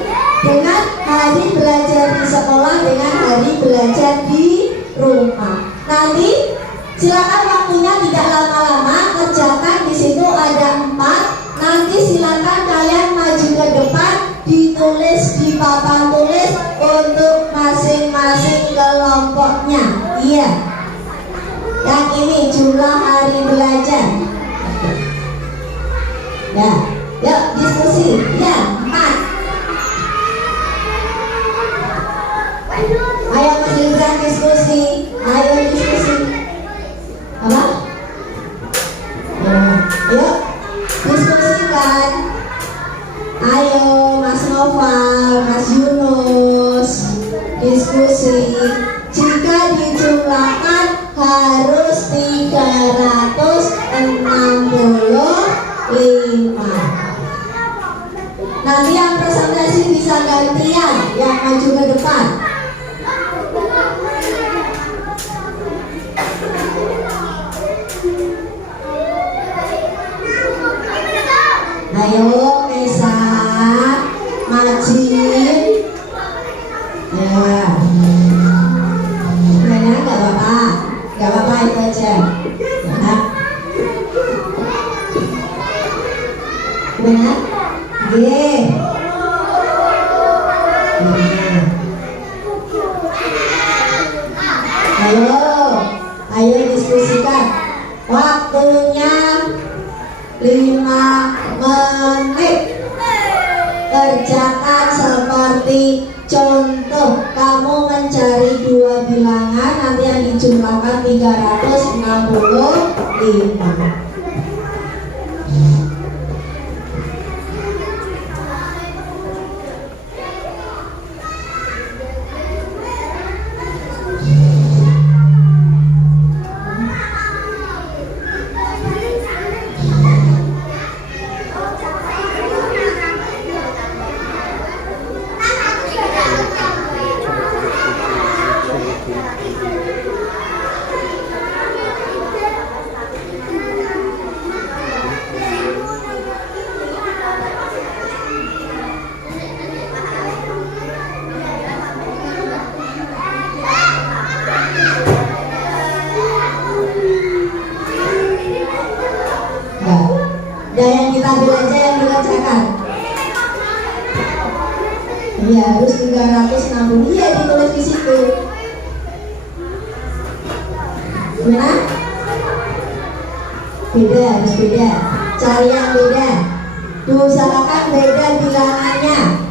dengan hari belajar di sekolah dengan hari belajar di rumah. Nanti silakan waktunya tidak lama-lama, kerjakan di situ ada 4. Nanti silakan kalian maju ke depan, ditulis di papan tulis untuk masing-masing kelompoknya. Iya. Yang ini jumlah hari belajar. Ya, yuk diskusi. Ya, 4. Ayo Mas Gibran diskusi. Ayo diskusi. Apa? Yuk diskusikan. Ayo Mas Noval, Mas Yunus, diskusi. Jika dijumlahkan harus 365. Nanti yang presentasi bisa gantian, yang maju ke depan. Ayo Esa, Majid. Ya. Benar nggak apa-apa? Nggak apa-apa itu aja. Benar? Benar? Ye. Ayo diskusikan. Waktunya 5 menit. Kerjakan seperti contoh. Kamu mencari dua bilangan, nanti yang dijumlahkan 365. Dan yang kita ambil aja yang dikerjakan. Iya, harus 360. Iya, ditulis di situ. Benar? Beda, harus beda. Cari yang beda. Diusahakan beda bilangannya.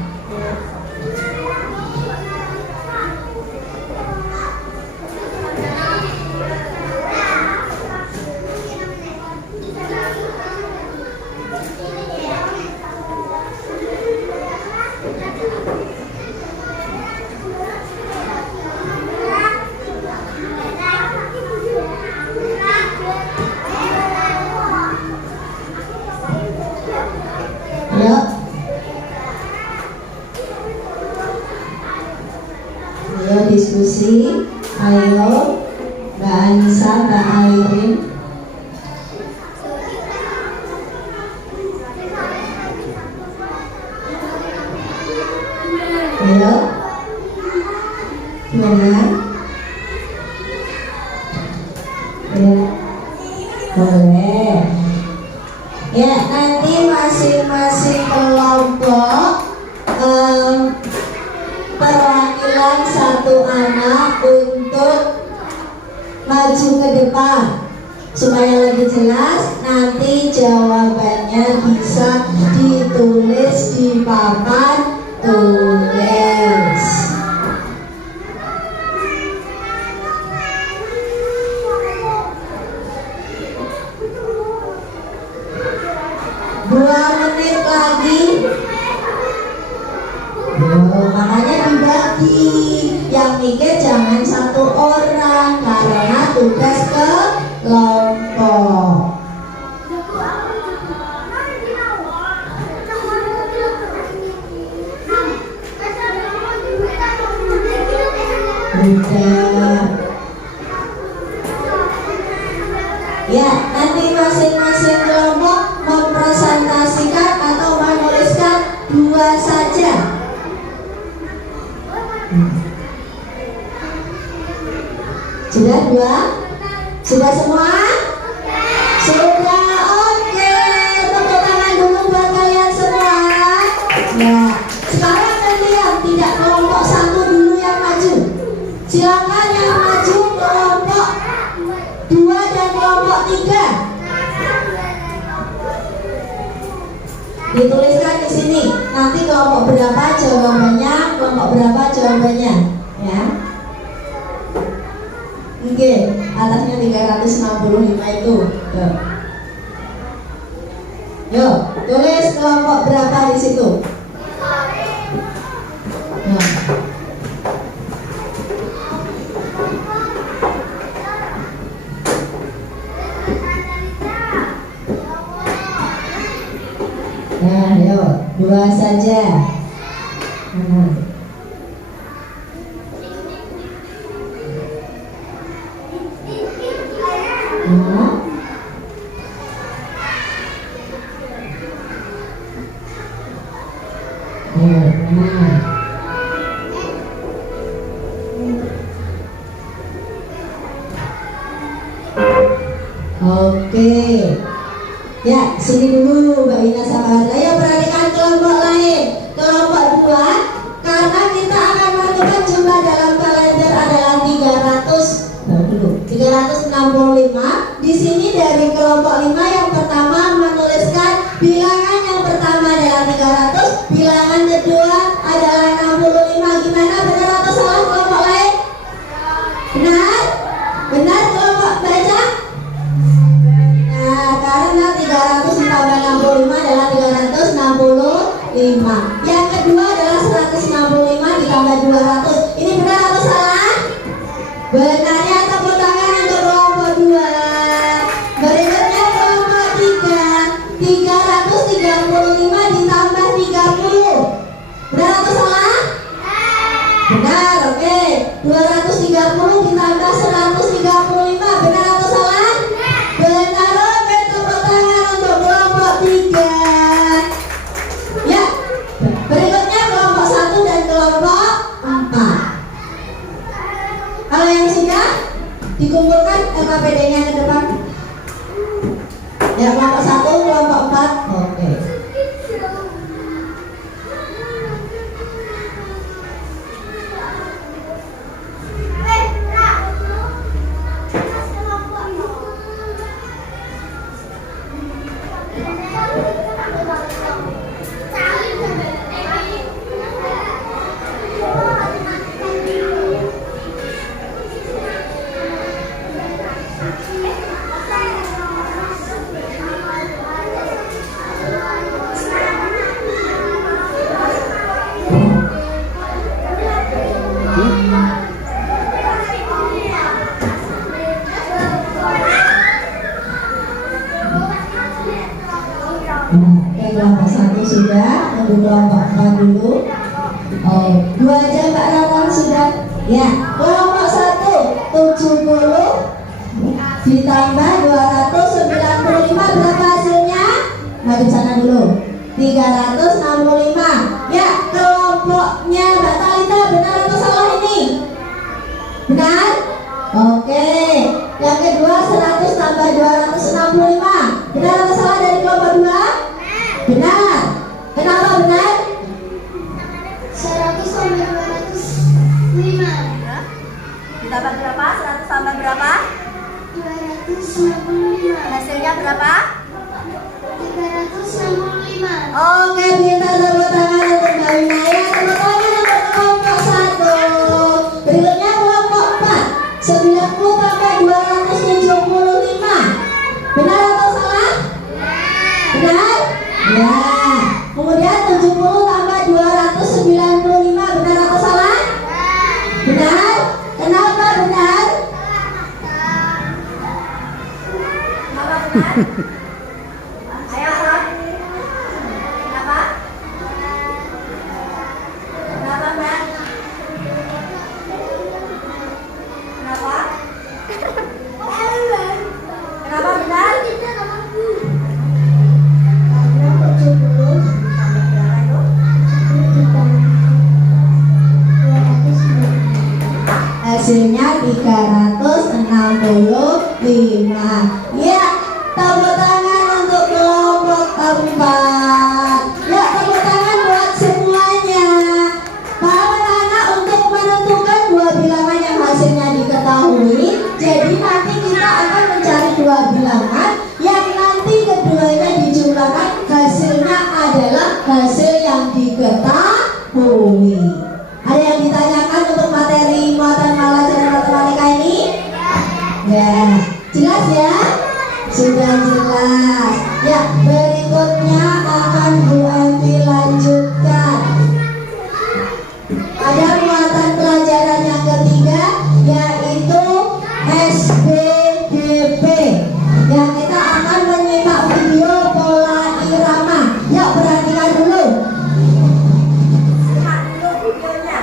bisa Mbak Airin? Ayo, gimana? Ya, boleh. Ya, nanti masing-masing kelompok perwakilan satu anak untuk maju ke depan supaya lebih jelas. Nanti jawabannya bisa ditulis di papan tulis. Dua menit lagi. Makanya dibagi. Yang mikir jangan satu orang karena tugas kelompok. Udah. Ya, nanti masing-masing kelompok mempresentasikan atau menuliskan dua saja. Sudah dua? Sudah semua? Sudah, oke. Tepuk tangan dulu buat kalian semua. Ya, sekarang kalian tidak kelompok satu dulu yang maju. Silakan yang maju kelompok 2 dan kelompok 3. Dituliskan di sini. Nanti kelompok berapa jawabannya, kelompok berapa jawabannya, ya. Oke, atasnya 365 itu. Yo, tulis kelompok berapa di situ. Yo. Nah, yo, 2 saja. Oke. Ya, sini dulu Mbak Ina sama Adra. Ayo perhatikan kelompok lain. Kelompok 2, karena kita akan menentukan jumlah dalam kalender adalah 365. Di sini dari kelompok 5 yang pertama menuliskan bilangan yang pertama adalah 300, bilangan kedua adalah 65. Gimana, benar atau salah kelompok lain? Benar? Benar kelompok baca? Nah, karena 300 ditambah 65 adalah 365. Yang kedua adalah 165 ditambah 200. Ini benar atau salah? Benarnya tepuk tangan untuk kelompok 2. Berikutnya kelompok 3. 335 ditambah 30. Benar atau salah? Benar, oke. 230 ditambah 135. Benar atau salah? Benar, oke. Tepuk tangan untuk kelompok 3. Ya, berikutnya kelompok 1 dan kelompok 4. Kalau yang sudah dikumpulkan LKPD-nya ke depan. Ya, kelompok 1, kelompok 4. Oke. Kelompok 1 sudah, untuk kelompok 4 dulu. Oh, 2 aja Mbak Ratang sudah. Ya, kelompok 1 70. ditambah 295 berapa hasilnya? Nah, di sana dulu. 365. Ya, kelompoknya Mbak Talita benar atau salah ini? Benar? Oke. Yang kedua 100 tambah 265. Benar atau salah dari kelompok 2? Benar. Kenapa benar? 100 tambah 205. Ditambah berapa? 100 tambah berapa? 265. Hasilnya berapa? 365. Oke, kita tepuk tangan untuk Mbak Winaya. Tepuk tangan untuk kelompok 1. Berikutnya kelompok 4. 90 tambah 275. Benar atau salah? Benar? Ya. Kemudian 70 tambah 295. Benar atau salah? Benar? Kenapa benar? Kenapa benar? Ayo, Rob. Kenapa? Kenapa, Mbak? Kenapa? Kenapa benar? Karena 70 Hasilnya 365. Ya, tepuk tangan untuk kelompok 4. Ya, tepuk tangan buat semuanya. Para anak untuk menentukan dua bilangan yang hasilnya diketahui. Jadi nanti kita akan mencari dua bilangan yang nanti keduanya dijumlahkan, hasilnya adalah hasil yang diketahui. Ada yang ditanyakan untuk materi muatan pelajaran matematika ini? Ya, jelas ya? Sudah jelas. Ya, berikutnya akan Bu Emi lanjutkan. Ada muatan pelajaran yang ketiga, yaitu SBGP. Yang kita akan menyimak video pola irama. Yuk, perhatikan dulu. Simak dulu videonya.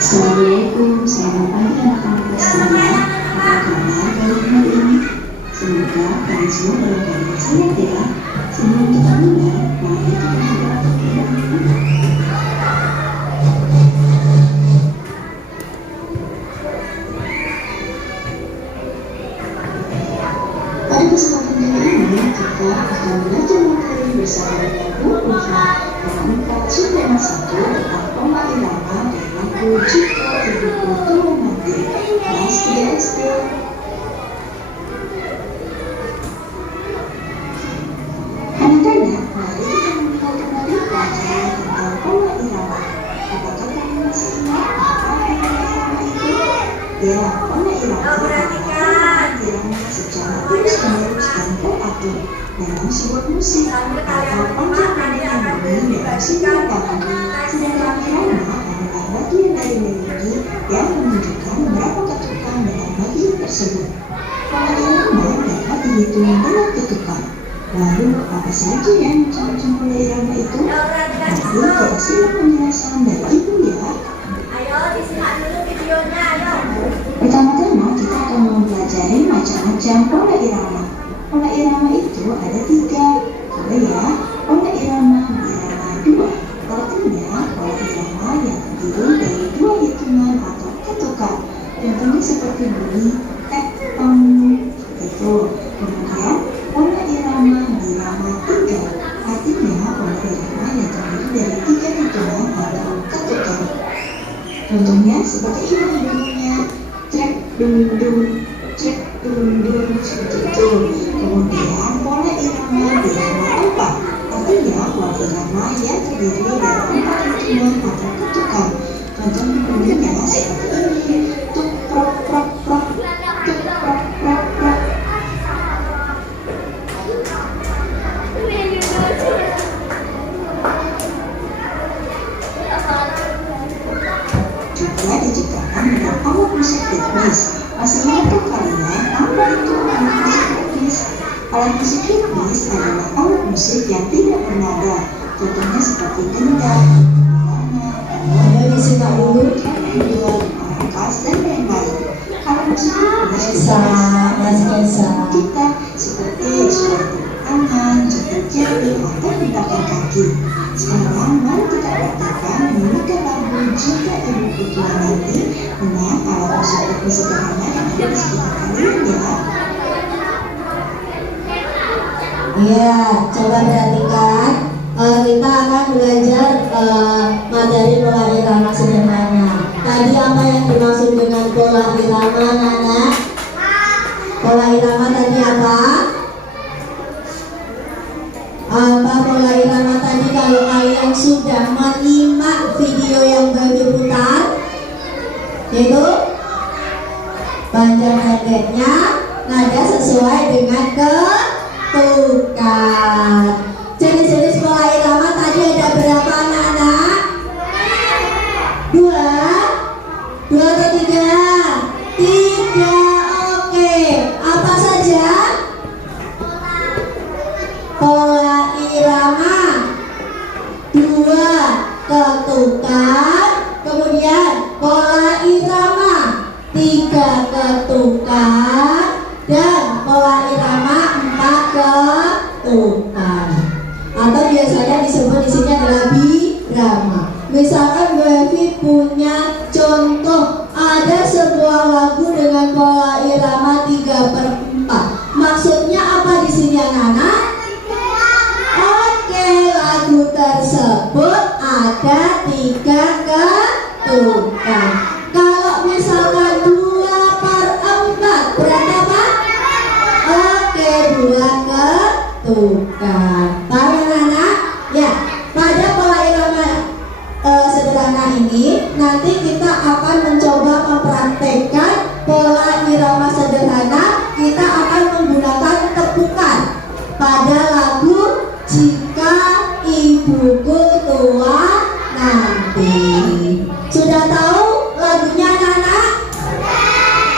Assalamualaikum, selamat pagi anak-anak kelas 5. Apa kabar kalian hari ini? Semoga kalian semua dalam keadaan sehat ya. Sebelum kita mulai, mari kita berdoa terlebih dahulu. Pada kesempatan kali ini, kita akan belajar materi bersama dengan Bu Ulfa dalam 4 subtema 1 tentang pola irama dan lagu Jika Ibuku Tua Nanti, kelas 3 SD. Anak-anak, mari kita memulai kembali pelajaran tentang pola irama. Apakah kalian masih ingat apa pola irama itu? Ya, pola irama adalah irama secara terus-menerus dan teratur dalam sebuah musik atau objek nada yang bunyi dalam sebuah lagu. Sedangkan irama adalah bagian dari melodi yang menunjukkan berapa ketukan dalam bagian tersebut. Pola irama dapat dihitung dengan ketukan. Lalu, apa saja yang macam-macam pola irama itu? Nanti kita simak penjelasan dari Ibu ya. Ayo, disimak dulu videonya, ayo. Pertama-tama kita akan mempelajari macam-macam pola irama. Pola irama itu ada 3. Coba ya, pola irama birama 2. Artinya pola irama yang terdiri dari 2 hitungan atau ketukan. Contohnya seperti bunyi tong itu. Kemudian pola irama birama 3. Artinya pola irama yang terdiri dari 3 hitungan atau ketukan. Contohnya seperti ini bunyinya. Cek dung dung, cek dung dung, seperti itu. Kemudian pola irama birama 4. Artinya pola irama yang terdiri dari 4 hitungan atau ketukan. Contohnya bunyinya seperti ini. Tuk prok prok prok, tuk prok prok prok. Juga diciptakan dengan alat musik ritmis. Masih ingatkah kalian apa itu alat musik ritmis? Alat musik ritmis adalah alat musik yang tidak bernada. Contohnya seperti gendang, Ayo disimak suka dulu? Orang kelas dan lain-lain. Kalau musik Esa, Mas Esa. kita seperti suara tangan, jepit jari, atau gerakan kaki. Sekarang mari kita praktekkan menyanyikan lagu Jika Ibuku Tua Nanti dengan alat musik sederhana yang ada di sekitar kalian ya. Iya, coba perhatikan. Kita akan belajar materi pola irama sederhana. Tadi apa yang dimaksud dengan pola irama, Nana? Pola irama tadi apa? Apa pola irama tadi kalau kalian sudah menyimak video yang baru diputar? Yaitu panjang pendeknya, nada sesuai dengan ketukan. Jenis-jenis pola irama tadi ada berapa anak-anak? Dua atau tiga? Tiga, oke. Apa saja? Pola irama, dua ketukan, kemudian pola irama, tiga ketukan, dan pola irama, empat ketukan. Atau biasanya disebut di sini adalah birama. Misalkan Baby punya contoh, ada sebuah lagu dengan pola irama 3/4. Maksudnya apa di sini anak-anak? Oke, lagu tersebut ada 3 ketukan. Kalau misalkan 2/4 berarti apa? Oke, 2 ketukan. Paham anak-anak? Ya, pada pola irama sederhana ini nanti kita akan mencoba mempraktekkan pola irama sederhana. Kita akan menggunakan tepukan pada lagu Jika Ibuku Tua Nanti. Sudah tahu lagunya anak-anak?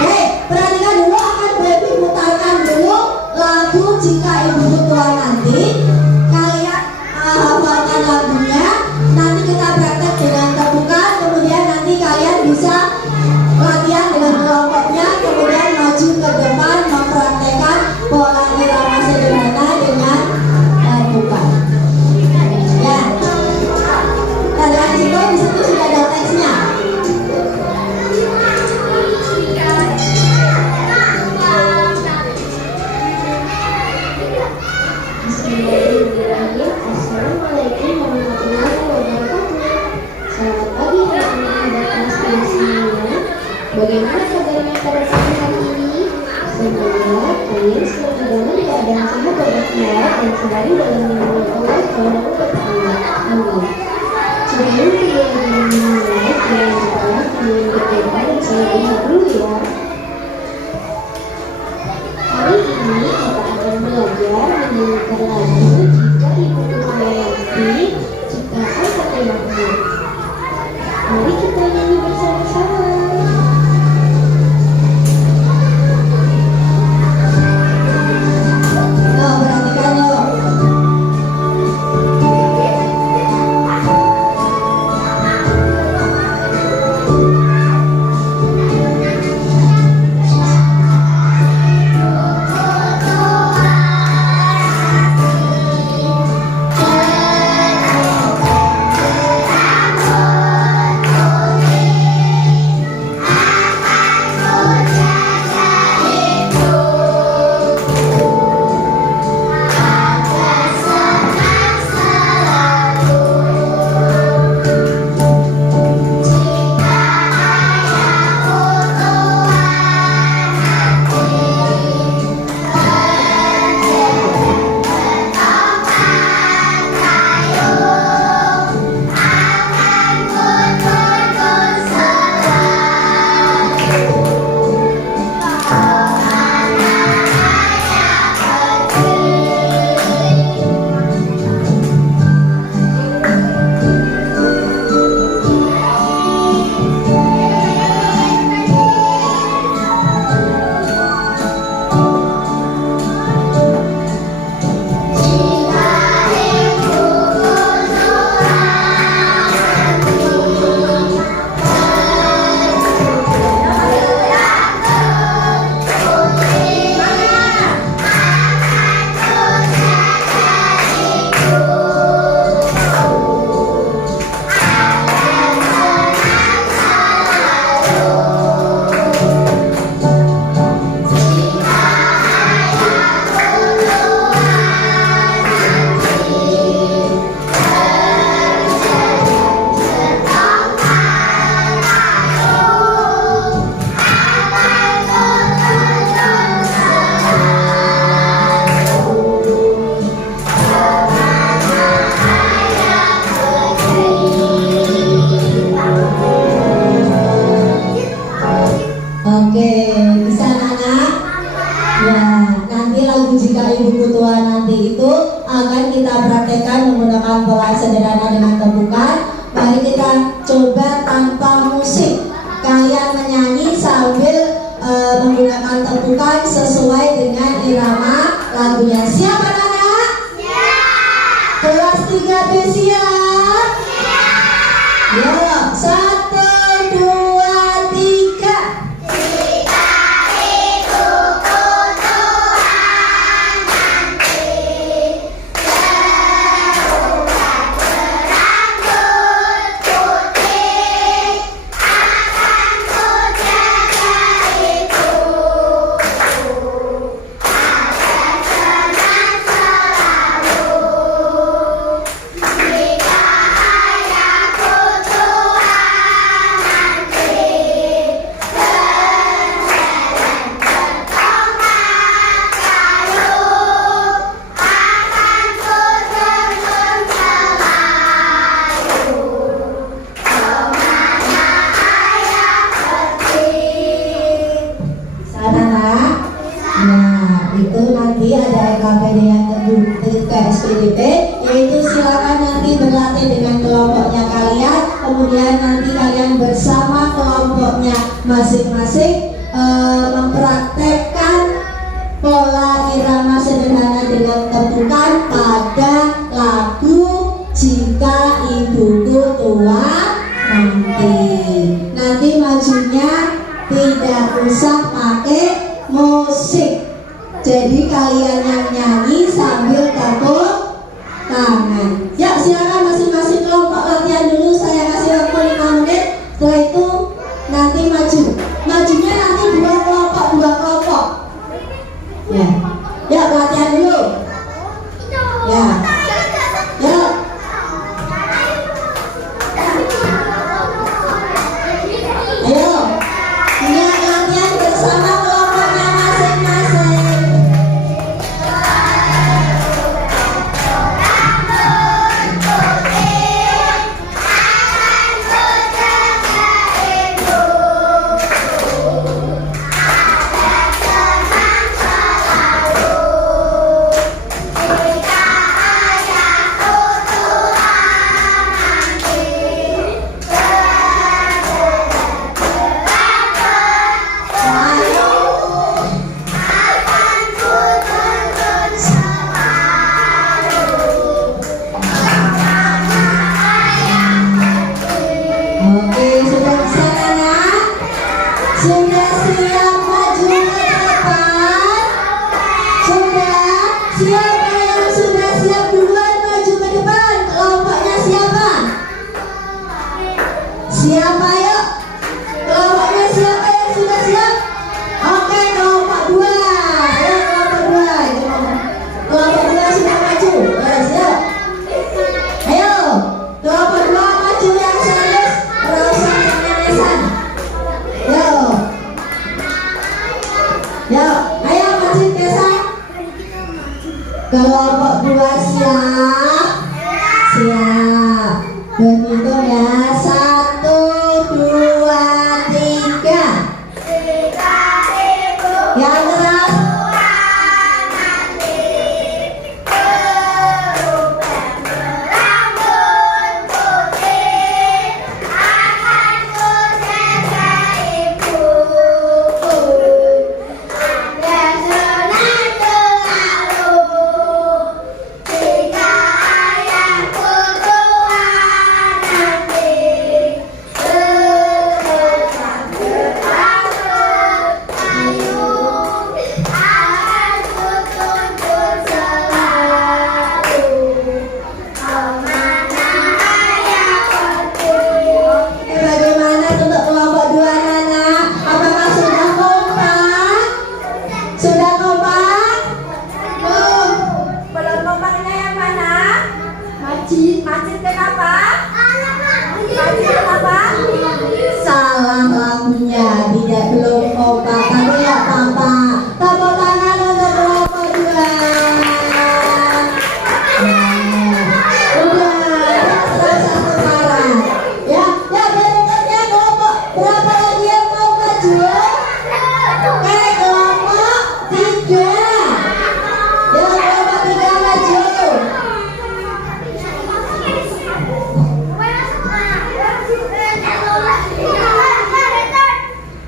Oke, perhatikan dulu, akan Baby putarkan dulu lagu Jika Ibuku Tua Nanti. Kalian hafalkan lagunya. Nanti kita praktek dengan tepukan. Kemudian nanti kalian bisa latihan dengan kelompoknya. Kemudian maju ke depan mempraktekkan pola irama sederhana dengan tepukan. Ya, kalian juga di situ sudah ada teksnya. Bismillahirrahmanirrahim. Assalamualaikum warahmatullahi wabarakatuh. Selamat pagi anak-anak dan kelas semuanya. Bagaimana kabarnya pada pagi hari ini? Semoga kalian selalu dalam keadaan sehat walafiat dan selalu dalam lindungan Allah Subhanahu wa Ta'ala. Amin. Sebelum kita dimulai, jangan lupa kalian berdoa dan selalu dulu ya. Hari ini kita akan belajar menyanyikan lagu Jika Ibuku Tua Nanti ciptaan Fatih Mahmud. Mari kita nyanyi bersama-sama. Nah, perhatikan yuk. Jika mempraktekkan menggunakan pola sederhana dengan tembukan. Mari kita coba tanpa musik. Kalian menyanyi sambil menggunakan tembukan sesuai dengan irama lagunya. Siap anak-anak? Siap. Kelas 3B siap? Siap. Yo, 1, 2, 3. PSPDP, yaitu silakan nanti berlatih dengan kelompoknya kalian, kemudian nanti kalian bersama kelompoknya masing-masing mempraktekkan pola irama sederhana dengan tembukan pada lagu Jika Ibuku Tua Nanti. Nanti majunya tidak usah pakai musik. Jadi kalian yang nyanyi sambil tepuk tangan. Ya, silakan masing-masing kelompok latihan dulu. Saya kasih waktu 5 menit. Setelah itu nanti maju. Majunya nanti dua kelompok. Ya, ya latihan dulu. Ya, ya. Ayo, ini latihan bersama kelompoknya masing-masing.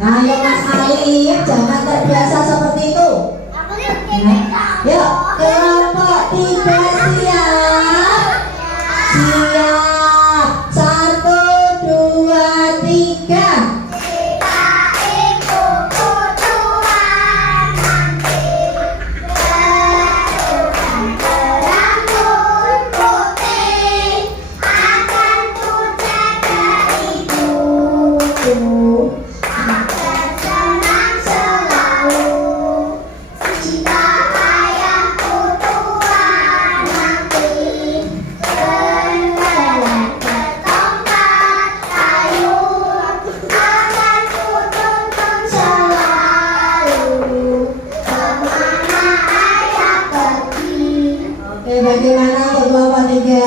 Ayo Mas Alif, jangan terbiasa seperti itu. Yuk, kelompok 3 siap. Siap. 1, 2, 3. Oke, bagaimana untuk kelompok 3?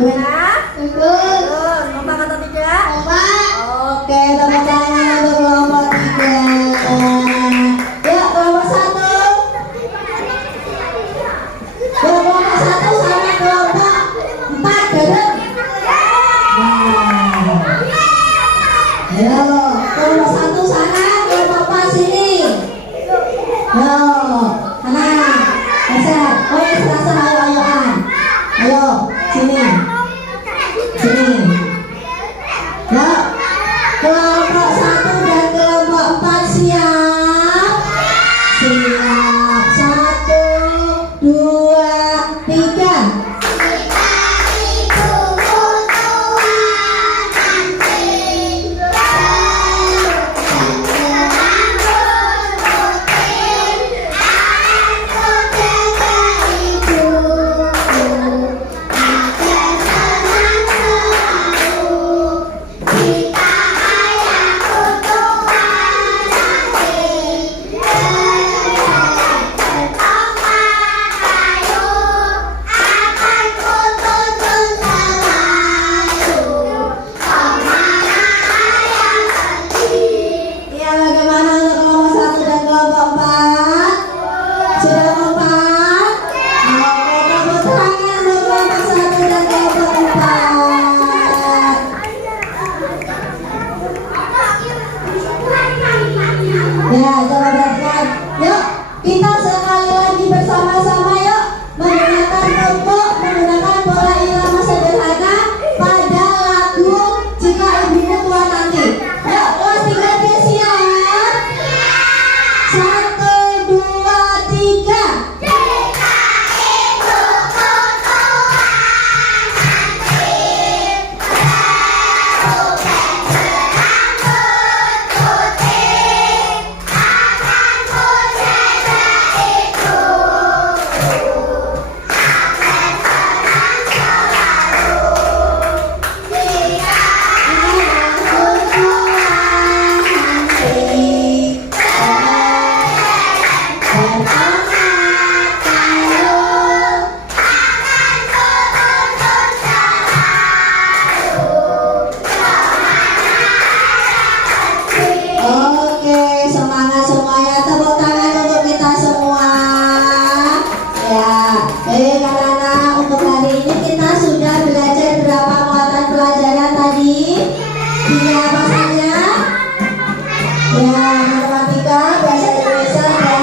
Benar? Bagus. Kompak atau tidak? Kompak. Oke, tepuk tangan untuk kelompok 3. Yuk, kelompok 1. Kelompok 1 sama kelompok 4, gabung. Nah. Ayo, kelompok 1 sana, kelompok 4 sini. Yo, sana. Geser. Oh, serasa ayo-ayoan. Ayo, sini. Sini. Yuk, kelompok 1 dan kelompok 4 siap. Siap. 1, 2, 3. Iya, bagaimana untuk kelompok 1 dan kelompok 4? Sudah kompak? Oke, tepuk tangan untuk kelompok 1 dan kelompok 4. Ya, coba perhatikan. Yuk, kita sekali lagi bersama-sama yuk menggunakan tumpuk, menggunakan pola irama sederhana pada lagu Jika Ibumu Tua Nanti. Yuk, kelas 3 dia siap. 1, 2, 3. Oke, semangat semuanya. Tepuk tangan untuk kita semua. Ya, anak-anak, untuk hari ini kita sudah belajar berapa muatan pelajaran tadi? 3 apa saja? Ya, matematika, bahasa Indonesia, dan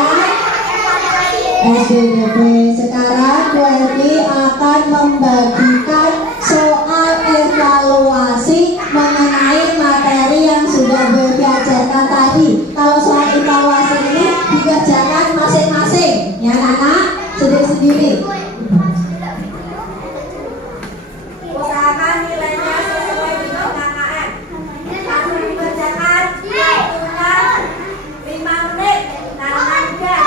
SPDP. Sekarang Bu Erdi akan membagikan soal evaluasi mengenai materi yang sudah diajarkan tadi. Kalau soal evaluasi ini dikerjakan masing-masing, ya anak-anak, sendiri-sendiri. Usahakan nilainya sesuai dengan KKM. Langsung dikerjakan. Waktunya 5 menit. Nah, juga.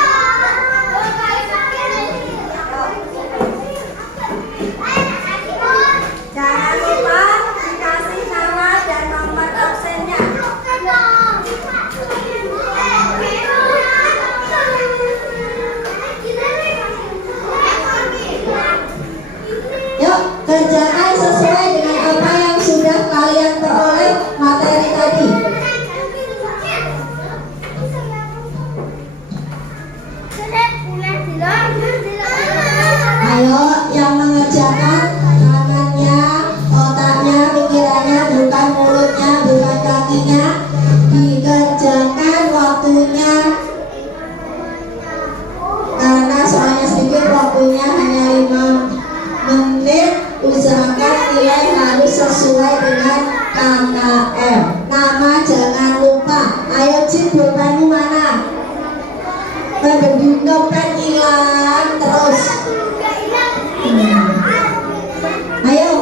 Jangan lupa dikasih nama dan nomor absennya. Yuk, kerjakan sesuai dengan apa yang sudah kalian peroleh materi tadi. Ayo, yang mengerjakan tangannya, otaknya, pikirannya, bukan mulutnya, bukan kakinya. M. Nama jangan lupa. Ayo Cip, pulpenmu mana? Dompet hilang terus. Ayo.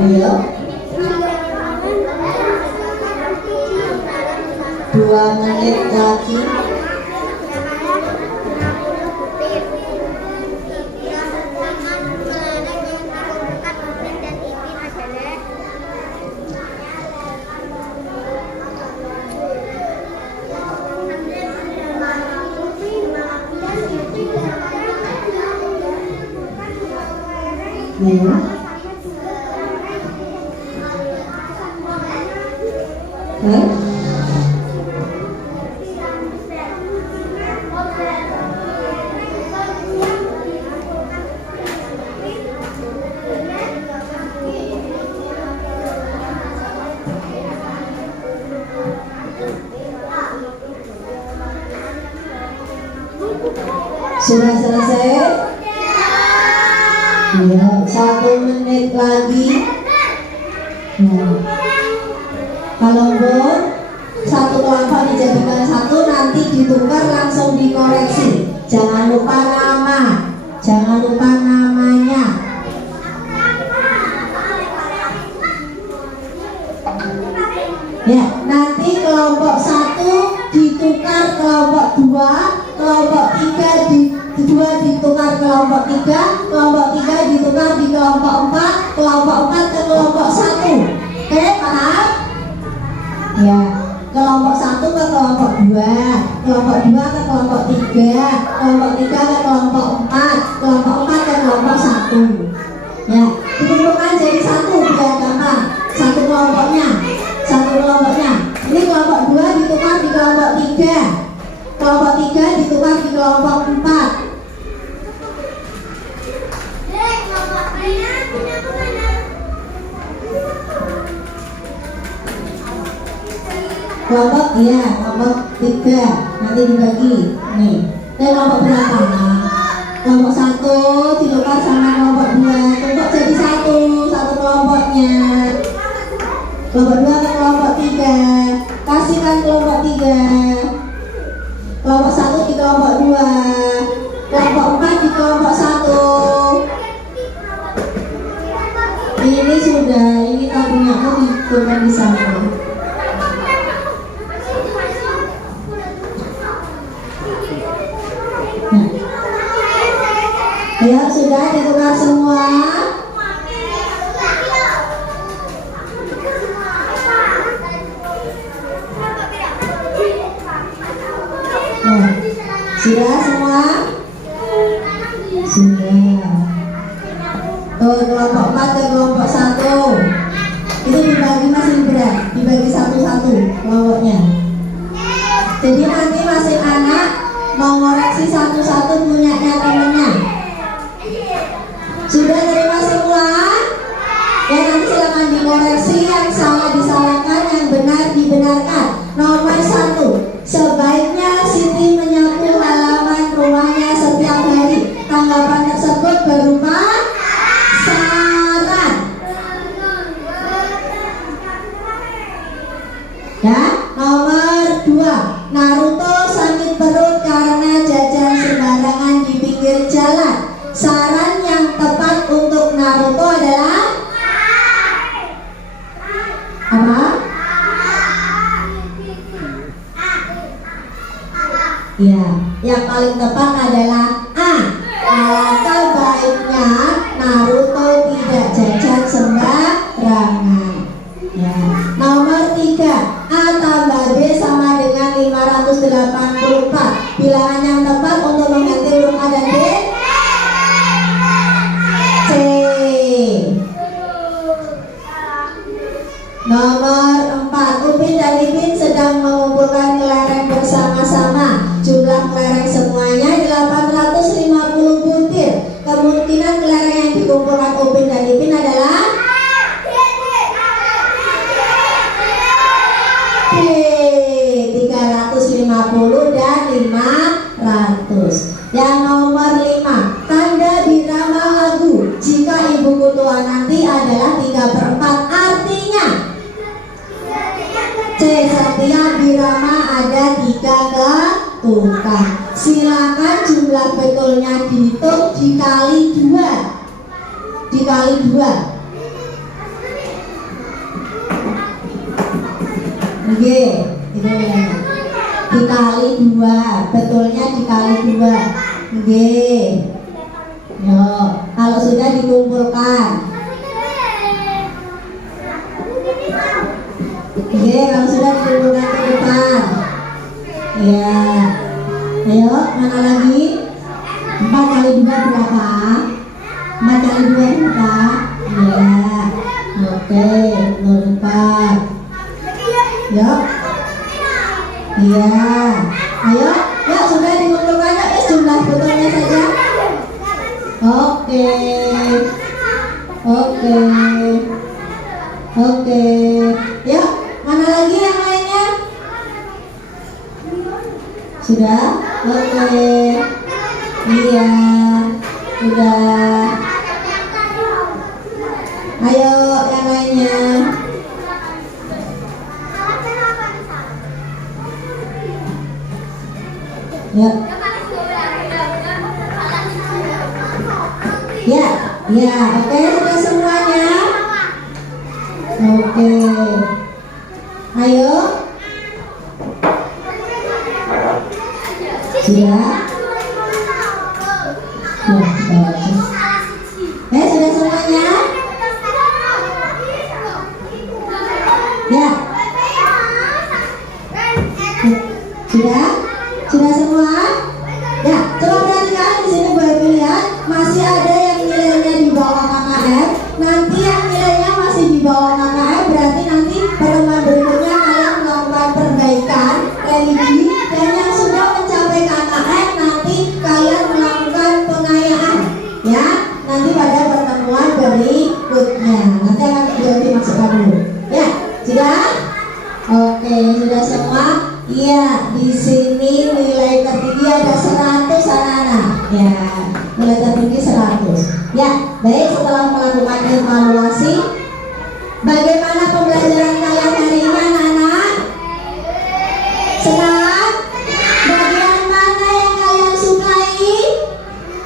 Ayo. 2 menit lagi. Ya. Sudah selesai? Ya, 1 menit lagi. Nah, kalau satu kelompok dijadikan satu, nanti ditukar langsung dikoreksi. Jangan lupa nama, jangan lupa namanya. Ya, nanti kelompok 1 ditukar kelompok 2, kelompok 3 ditukar kelompok 3, kelompok 3 ditukar di kelompok 4, kelompok 4 ke kelompok 1. Oke, paham? Ya, kelompok 1 ke kelompok 2, kelompok 2 ke kelompok 3, kelompok 3 ke kelompok 4, kelompok 4 ke kelompok 1. Ya, dikumpulkan jadi satu biar gampang. Satu kelompoknya. Ini kelompok 2 ditukar di kelompok 3, kelompok 3 ditukar di kelompok 4. Kelompok 3 nanti dibagi nih. Kelompok berapa? Kelompok 1 ditukar sama kelompok 2, kelompok jadi satu kelompoknya. Kelompok 2 ke kelompok 3, kasihkan kelompok 3. Kelompok 1 di kelompok 2, kelompok 4 di kelompok 1. Ini sudah, ini tabunganmu diturunkan di sana. Ya, sudah ditukar semua. Sudah semua? Sudah. Kelompok 4 ke kelompok 1 itu dibagi masih berat, dibagi satu-satu kelompoknya. Jadi nanti masing anak mau ngoreksi satu-satu punyanya temennya. Sudah terima semua? Ya, nanti silakan dikoreksi, yang salah disalahkan, yang benar dibenarkan. Nomor 1, sebaiknya Siti menyapu halaman rumahnya setiap hari. Tanggapan tersebut berupa saran. Ya, nomor 2, Naruto sakit perut karena jajan sembarangan di pinggir jalan. Saran yang tepat untuk Naruto adalah apa? Ya, yang paling tepat adalah A. Alangkah baiknya Naruto tidak jajan adalah 3/4. Artinya C. Setiap birama ada 3 ketukan. Silakan jumlah betulnya dihitung dikali 2. Dikali 2. Oke, itu ya. Dikali 2, betulnya dikali 2. Oke. Yo, kalau sudah dikumpulkan. Oke, kalau sudah dikumpulkan ke depan. Ya. Ayo, mana lagi? 4 kali 2 berapa? 4 kali 2 berapa? Ya. Oke, 04. Yuk. Iya. Ayo, yuk sudah dikumpulkan yuk, jumlah betulnya saja. Oke. Oke. Oke. Yuk, mana lagi yang lainnya? Sudah? Oke. Iya. Sudah. Ayo yang lainnya. Ya. Ya, ya, oke, sudah semuanya. Oke. Ayo. Sudah? Sudah semuanya? Ya. Sudah? Sudah semua? Ya, coba perhatikan di sini Bu Evi lihat, masih ada yang nilainya di bawah KKM. Nanti yang nilainya masih di bawah KKM berarti nanti pertemuan berikutnya kalian melakukan perbaikan religi, dan yang sudah mencapai KKM nanti kalian melakukan pengayaan. Ya, nanti pada pertemuan berikutnya. Nanti akan Bu Evi masukkan dulu. Ya, sudah? Oke, sudah semua? Iya, di sini nilai tertinggi ada 100 anak-anak. Ya, nilai tertinggi 100. Ya, baik, setelah melakukan evaluasi, bagaimana pembelajaran kalian hari ini anak-anak? Senang? Bagian mana yang kalian sukai?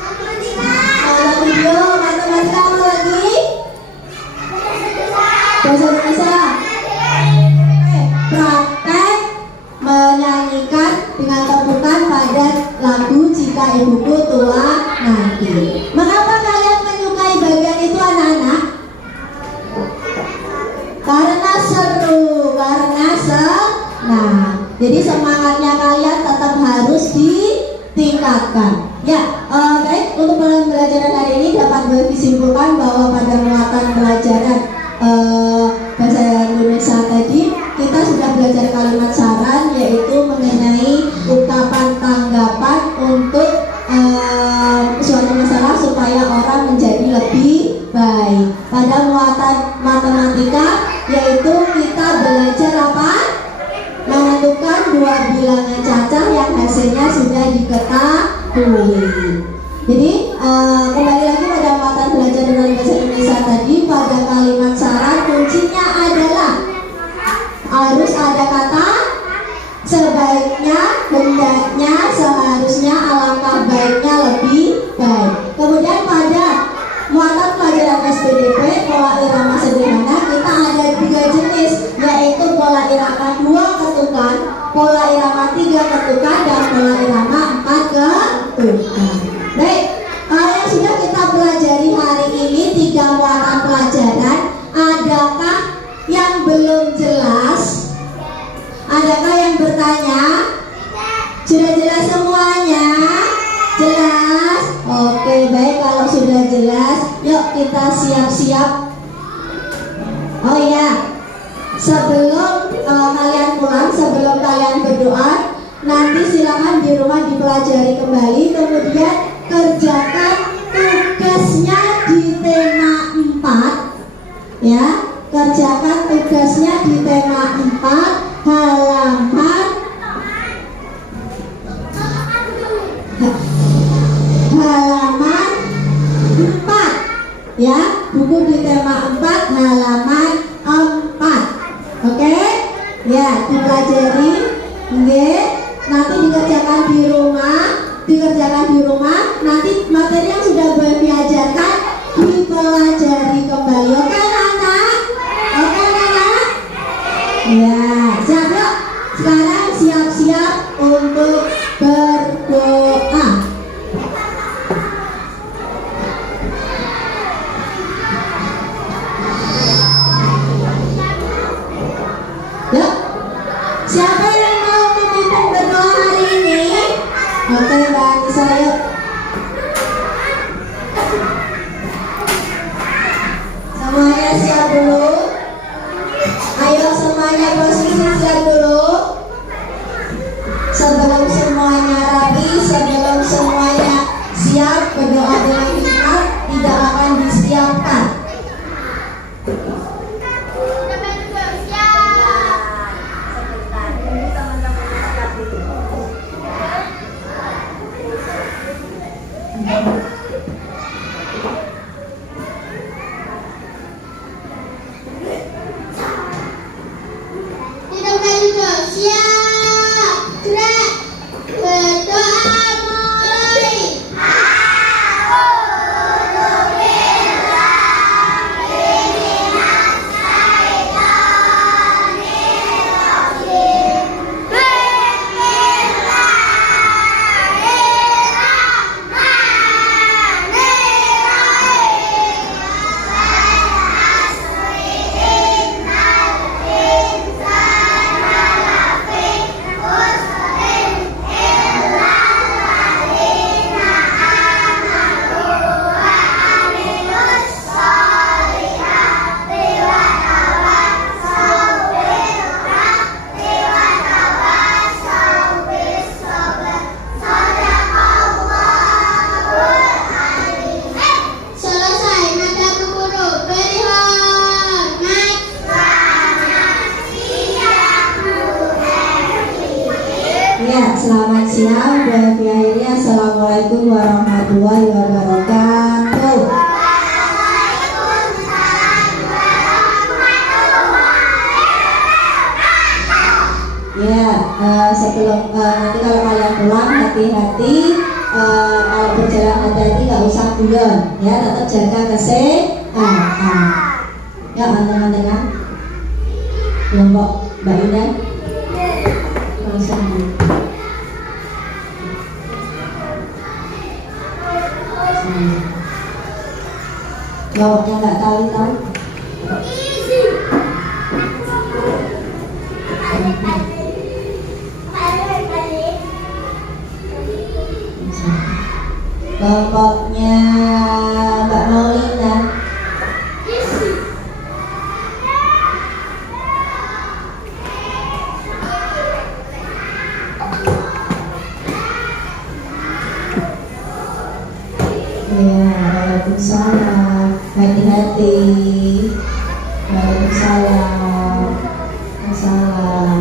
Nonton video, matematika, apa lagi? Bahasa Indonesia. Praktek menyanyikan dengan tempukan pada lagu Jika Ibuku Tua Nanti. Mengapa kalian menyukai bagian itu anak-anak? Karena seru, karena senang. Jadi semangatnya kalian tetap harus ditingkatkan. Ya, baik, untuk pembelajaran hari ini dapat disimpulkan bahwa pada muatan pelajaran bahasa Indonesia tadi kita sudah belajar kalimat saran, yaitu mengenai ungkapan tanggapan untuk suatu masalah supaya orang menjadi lebih baik. Pada muatan matematika yaitu kita belajar apa? Menentukan 2 bilangan cacah yang hasilnya sudah diketahui. Jadi kembali lagi pada muatan belajar dengan bahasa Indonesia tadi, pada kalimat saran kuncinya adalah harus ada kata sebaiknya, hendaknya, seharusnya, alangkah baiknya, lebih baik. Kemudian pada muatan pelajaran SPDP pola irama sederhana kita ada 3 jenis, yaitu pola irama 2 ketukan, pola irama 3 ketukan, dan pola irama 4 ketukan. Baik, yang sudah kita pelajari hari ini 3 muatan pelajaran. Adakah yang belum jelas? Adakah yang bertanya? Sudah jelas semuanya? Jelas? Oke, baik, kalau sudah jelas, yuk kita siap-siap. Oh ya, sebelum kalian pulang, sebelum kalian berdoa, nanti silakan di rumah dipelajari kembali, kemudian kerjakan tugasnya di tema 4. Ya, kerjakan tugasnya di tema 4 halaman 4 ya, buku di tema 4 halaman 4. Oke? Ya, dipelajari. Oke? Nanti dikerjakan di rumah. Nanti materi yang sudah Baby ajarkan dipelajari kembali. Oke, anak? Oke, anak? Ya, siap yuk. Sekarang siap-siap untuk berdoa. Yuk, siapa yang mau memimpin berdoa hari ini? Oke, Mbak Anissa, yuk. Semuanya siap dulu. Ayo semuanya posisi siap dulu. Sebelum semuanya rapi, sebelum semuanya siap berdoa dengan hikmat, tidak akan disiapkan. Tidak juga siap. Gerak. Berdoa mulai. Selesai nada berguru. Beri hormat. Ya, selamat siang. Baby akhirnya Assalamualaikum warahmatullahi wabarakatuh. Ya, sebelum nanti kalau kalian pulang hati-hati. Kalau berjalan hati-hati, nggak usah guyon, ya, tetap jaga kesehatan. Ya, teman-teman. Kelompok Mbak Indah. Langsung. Kelompoknya nggak tahu. Kelompoknya Mbak Maulina. Ya, waalaikumsalam. Hati-hati. Waalaikumsalam. Assalam.